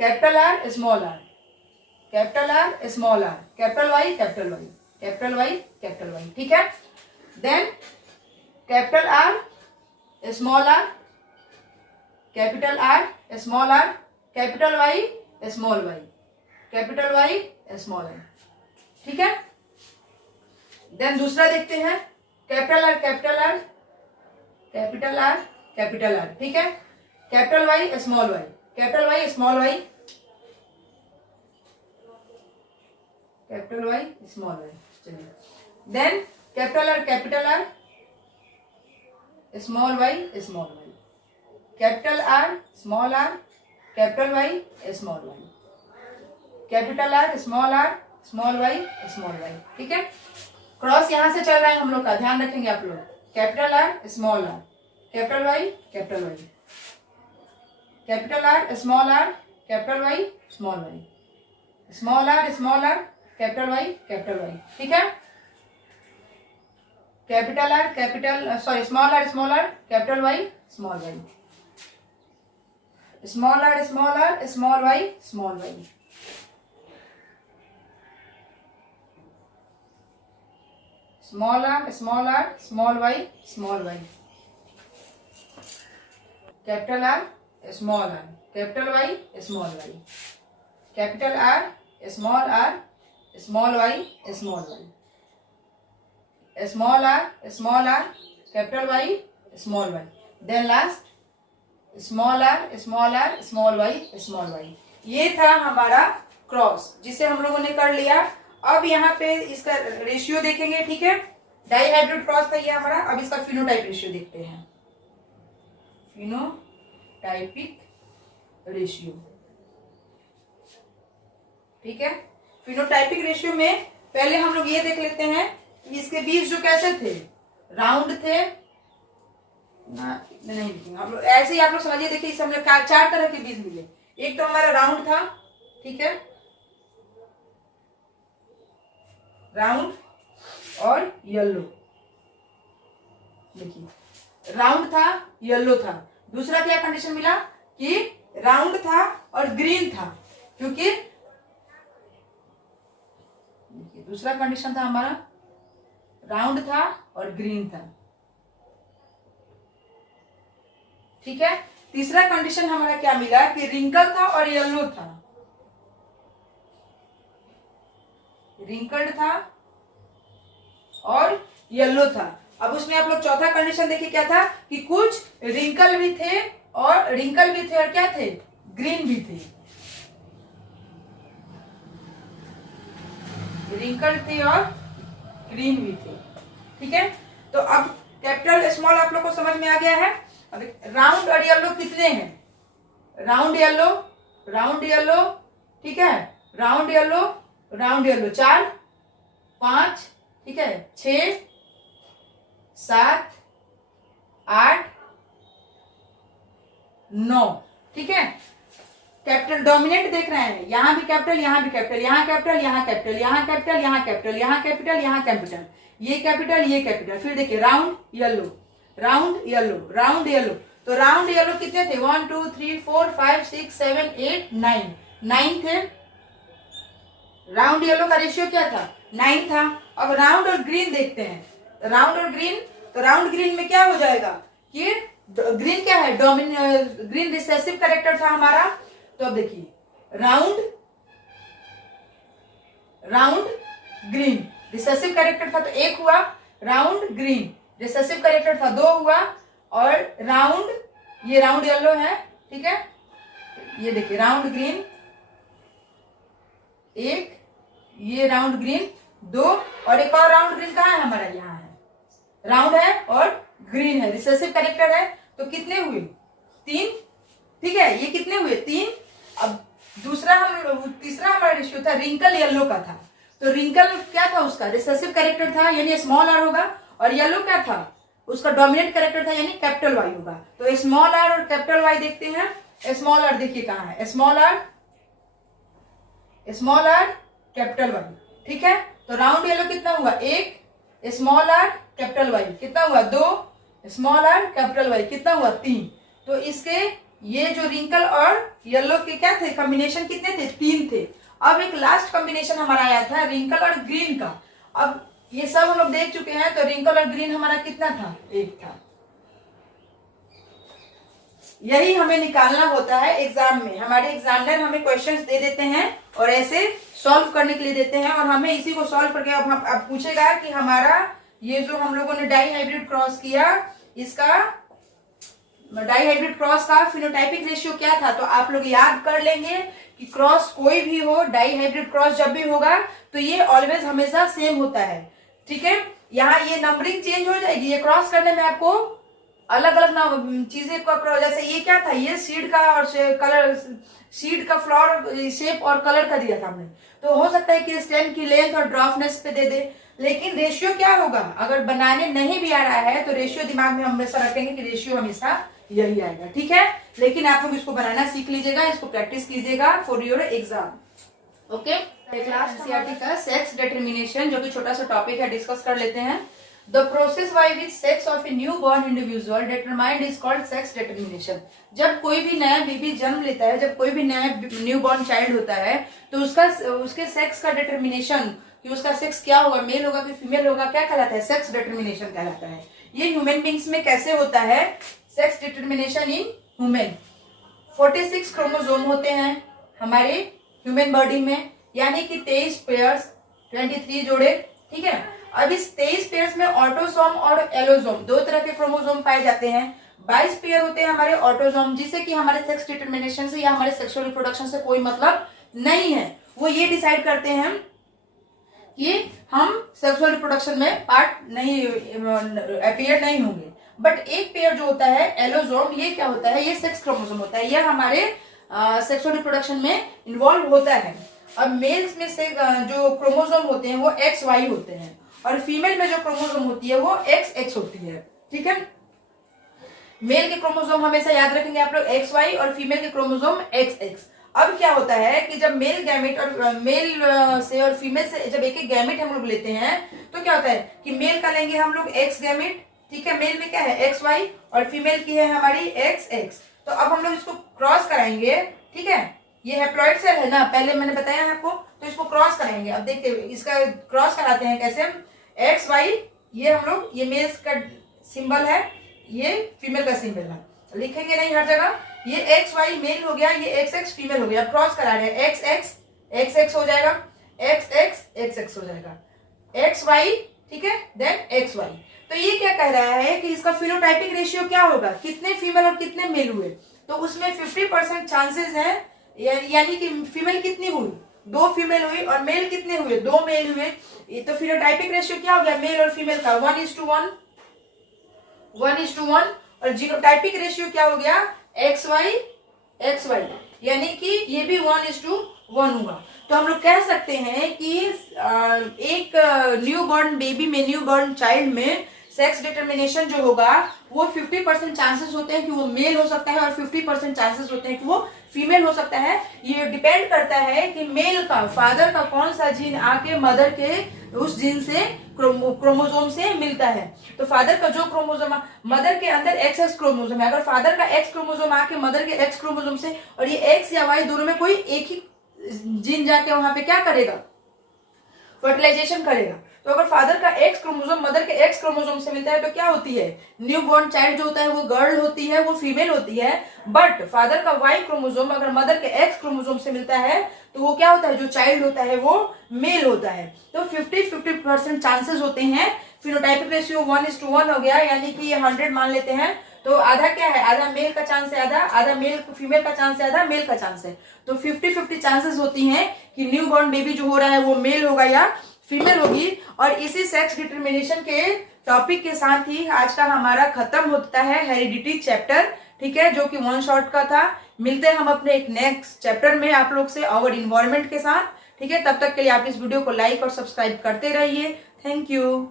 capital R small are capital R small are, capital Y capital Y, capital Y capital Y, ठीक है। Then capital R small are, capital R small are, capital Y small Y, capital Y small I, ठीक है। देन दूसरा देखते हैं, capital R capital R, capital R capital R, ठीक है। Capital Y small Y, capital Y small Y, capital Y small Y, चलिए। Then capital R small Y small Y, capital R small are, capital Y small Y, capital R small Y small Y, ठीक है। Cross यहां से चल रहा है हम लोग का, ध्यान रखेंगे आप लोग। Capital R small are, capital Y capital Y, capital R small are, capital Y small Y, small are capital Y capital Y, ठीक है। Capital R small are capital Y small Y, small r small Y small Y, small r small Y small Y, capital R capital Y small Y, capital R small Y small Y, small are capital Y small y, then last small r small Y small Y. ये था हमारा cross, जिसे हम लोगों ने कर लिया। अब यहाँ पे इसका रेशियो देखेंगे, ठीक है। डाइहाइब्रिड क्रॉस था ये हमारा। अब इसका फिनोटाइप रेशियो देखते हैं, फिनोटाइपिक रेशियो, ठीक है। फिनोटाइपिक रेशियो में पहले हम लोग ये देख लेते हैं कि इसके बीज जो कैसे थे, राउंड थे ना, नहीं लिखेंगे हम लोग, ऐसे ही आप लोग समझिए। देखिए इस हमने 4 तरह के बीज मिले। एक तो हमारा राउंड था, ठीक है, राउंड और येलो, देखिए राउंड था येलो था। दूसरा क्या कंडीशन मिला कि राउंड था और ग्रीन था, क्योंकि दूसरा कंडीशन था हमारा राउंड था और ग्रीन था, ठीक है। तीसरा कंडीशन हमारा क्या मिला कि रिंकल था और येलो था, रिंकल्ड था और येलो था। अब उसमें आप लोग चौथा कंडीशन देखिए क्या था कि कुछ रिंकल भी थे और क्या थे, ग्रीन भी थे, रिंकल थे और ग्रीन भी थे, ठीक है। तो अब कैपिटल स्मॉल आप लोग को समझ में आ गया है। अब राउंड और येलो कितने हैं, राउंड येलो, ठीक है, राउंड येलो 4 5, ठीक है, 6 7 8 9, ठीक है। कैपिटल डोमिनेंट देख रहे हैं, यहां भी कैपिटल, यहां भी कैपिटल, यहां कैपिटल, यहां कैपिटल, यहां कैपिटल, यहां कैपिटल, यहां कैपिटल, यहां कैपिटल, ये कैपिटल। फिर देखिए राउंड येलो, तो राउंड येलो कितने थे, 1 2 3 4 5 6 7 8 9 थे। राउंड येलो का रेशियो क्या था, 9 था। अब राउंड और ग्रीन देखते हैं, राउंड और ग्रीन, तो राउंड ग्रीन में क्या हो जाएगा कि ग्रीन क्या है, ग्रीन रिसेसिव कैरेक्टर था हमारा। तो अब देखिए राउंड ग्रीन रिसेसिव कैरेक्टर था तो 1 हुआ, राउंड ग्रीन रिसेसिव कैरेक्टर था 2 हुआ, और ये राउंड येलो है, ठीक है। ये देखिए राउंड ग्रीन 1, ये राउंड ग्रीन 2, और एक और राउंड ग्रीन कहाँ है हमारा, यहाँ है, राउंड है और ग्रीन है, रिसेसिव कैरेक्टर है। तो कितने हुए, 3, ठीक है, ये कितने हुए 3। अब तीसरा हमारा रेशियो था रिंकल येलो का था, तो रिंकल क्या था, उसका रिसेसिव कैरेक्टर था यानी स्मॉल आर होगा, और येलो क्या था, उसका डोमिनेंट कैरेक्टर था यानी कैपिटल वाई होगा। तो स्मॉल आर और कैपिटल वाई देखते हैं। स्मॉल आर देखिए कहाँ है, स्मॉल आर कैपिटल वाई, ठीक है। तो राउंड येलो कितना हुआ, 1, स्मॉल आर कैपिटल वाई कितना हुआ, 2, स्मॉल आर कैपिटल वाई कितना हुआ, 3। तो इसके ये जो रिंकल और येलो के क्या थे, कॉम्बिनेशन कितने थे, 3 थे। अब एक लास्ट कॉम्बिनेशन हमारा आया था रिंकल और ग्रीन का। अब ये सब हम लोग देख चुके हैं, तो रिंकल और ग्रीन हमारा कितना था, 1 था। यही हमें निकालना होता है एग्जाम में। हमारे एग्जामिनर हमें क्वेश्चंस दे देते हैं और ऐसे सॉल्व करने के लिए देते हैं, और हमें इसी को सॉल्व करके अब पूछेगा कि हमारा ये जो हम लोगों ने डाई हाइब्रिड क्रॉस किया, इसका डाई हाइब्रिड क्रॉस का फिनोटाइपिक रेशियो क्या था। तो आप लोग याद कर लेंगे कि क्रॉस कोई भी हो, डाई हाइब्रिड क्रॉस जब भी होगा तो ये ऑलवेज हमेशा सेम होता है, ठीक है। यहाँ ये नंबरिंग चेंज हो जाएगी, ये क्रॉस करने में आपको अलग अलग चीजें का, जैसे ये क्या था, ये सीड का और कलर, सीड का फ्लावर शेप और कलर का दिया था हमने। तो हो सकता है कि स्टेम की लेंथ और ड्राफ्टनेस पे दे दे, लेकिन रेशियो क्या होगा, अगर बनाने नहीं भी आ रहा है तो रेशियो दिमाग में हमेशा रखेंगे कि रेशियो हमेशा यही आएगा, ठीक है। लेकिन आप लोग इसको बनाना सीख लीजिएगा, इसको प्रैक्टिस कीजिएगा for your exam. Okay, class NCERT का सेक्स डिटर्मिनेशन, जो कि छोटा सा टॉपिक है, डिस्कस कर लेते हैं। The process by which sex of a newborn individual determined is called sex determination। जब कोई भी नया बेबी जन्म लेता है, जब कोई भी नया न्यूबॉर्न चाइल्ड होता है, तो उसके सेक्स का डिटर्मिनेशन, कि उसका सेक्स क्या होगा, मेल होगा कि फीमेल होगा, क्या कहलाता है, सेक्स डिटर्मिनेशन कहलाता है। ये ह्यूमन बींग्स में कैसे होता है, sex determination in human. 46 chromosome होते हैं हमारे ह्यूमन बॉडी में, यानी कि 23 पेयर्स, 23 जोड़े, ठीक है। अब इस 23 पेयर्स में ऑटोसोम और एलोसोम, 2 तरह के क्रोमोसोम पाए जाते हैं। 22 पेयर होते हैं हमारे ऑटोसोम, जिससे कि हमारे सेक्स डिटर्मिनेशन से या हमारे सेक्सुअल रिप्रोडक्शन से कोई मतलब नहीं है। वो ये डिसाइड करते हैं कि हम सेक्सुअल रिप्रोडक्शन में पार्ट नहीं, अपीयर नहीं होंगे। बट एक पेयर जो होता है एलोसोम, ये क्या होता है, ये सेक्स क्रोमोसोम होता है, यह हमारे सेक्सुअल रिप्रोडक्शन में इन्वॉल्व होता है। अब मेल्स में से जो क्रोमोसोम होते हैं वो XY होते हैं, और फीमेल में जो क्रोमोसोम होती है वो XX होती है, ठीक है। मेल के क्रोमोसोम हमेशा याद रखेंगे आप लोग XY, और फीमेल के क्रोमोसोम XX। अब क्या होता है कि जब मेल गैमेट और मेल से और फीमेल से जब एक गैमेट हम लोग लेते हैं, तो क्या होता है कि मेल का लेंगे हम लोग X गैमेट, ठीक है। मेल में क्या है XY, और फीमेल की है हमारी XX। तो अब हम लोग इसको क्रॉस कराएंगे, ठीक है। ये हैप्लॉइड सेल है ना, पहले मैंने बताया है आपको, तो इसको क्रॉस कराएंगे। अब देखते इसका क्रॉस कराते हैं कैसे। XY, ये हम लोग, ये मेल का सिंबल है, ये फीमेल का सिंबल है, लिखेंगे नहीं हर जगह। ये XY मेल हो गया, ये XX फीमेल हो गया। अब क्रॉस करा रहे हैं, XX हो जाएगा, XX हो जाएगा, XY, ठीक है, देन XY। तो ये क्या कह रहा है कि इसका फिनोटाइपिक रेशियो क्या होगा, कितने फीमेल और कितने मेल हुए। तो उसमें 50% चांसेस है, यानी कि फीमेल कितनी हुई, 2 फीमेल हुई, और मेल कितने हुए, 2 मेल हुए। तो फिनोटाइपिक रेशियो क्या हो गया मेल और फीमेल का, 1:1, 1:1। और जीनोटाइपिक रेशियो क्या हो गया, XY, यानी कि ये भी 1:1 हुआ। तो हम लोग कह सकते हैं कि एक न्यूबॉर्न बेबी में, न्यूबॉर्न चाइल्ड में सेक्स डिटर्मिनेशन जो होगा वो 50% चांसेस होते हैं कि वो मेल हो सकता है, और 50% चांसेस होते हैं कि वो फीमेल हो सकता है। ये डिपेंड करता है कि मेल का, फादर का कौन सा जीन आके मदर के उस जीन से, क्रोमोसोम से मिलता है। तो फादर का जो क्रोमोसोम, मदर के अंदर XX क्रोमोसोम है, अगर फादर का X क्रोमोसोम आके मदर के X क्रोमोसोम से, और ये X या Y दोनों में कोई एक ही जीन जाके वहां पे क्या करेगा, फर्टिलाइजेशन करेगा। तो अगर फादर का X क्रोमोसोम मदर के X क्रोमोसोम से मिलता है तो क्या होती है, न्यूबॉर्न चाइल्ड जो होता है वो गर्ल होती है, वो फीमेल होती है। बट फादर का Y क्रोमोसोम अगर मदर के X क्रोमोसोम से मिलता है तो वो क्या होता है, जो चाइल्ड होता है वो मेल होता है। तो 50% चांसेस होते हैं। फिनोटाइपिक रेशियो 1:1 हो गया, यानी कि 100 मान लेते हैं, तो आधा क्या है, आधा मेल का चांस है, आधा मेल फीमेल का चांस है, आधा मेल का चांस है। तो 50-50 चांसेस होती हैं कि न्यूबॉर्न बेबी जो हो रहा है वो मेल होगा या फीमेल होगी। और इसी सेक्स डिटर्मिनेशन के टॉपिक के साथ ही आज का हमारा खत्म होता है हेरिडिटी चैप्टर, ठीक है, जो कि 1 शॉट का था। मिलते हैं हम अपने एक नेक्स्ट चैप्टर में आप लोग से, आवर इन्वायरमेंट के साथ, ठीक है। तब तक के लिए आप इस वीडियो को लाइक और सब्सक्राइब करते रहिए। Thank you.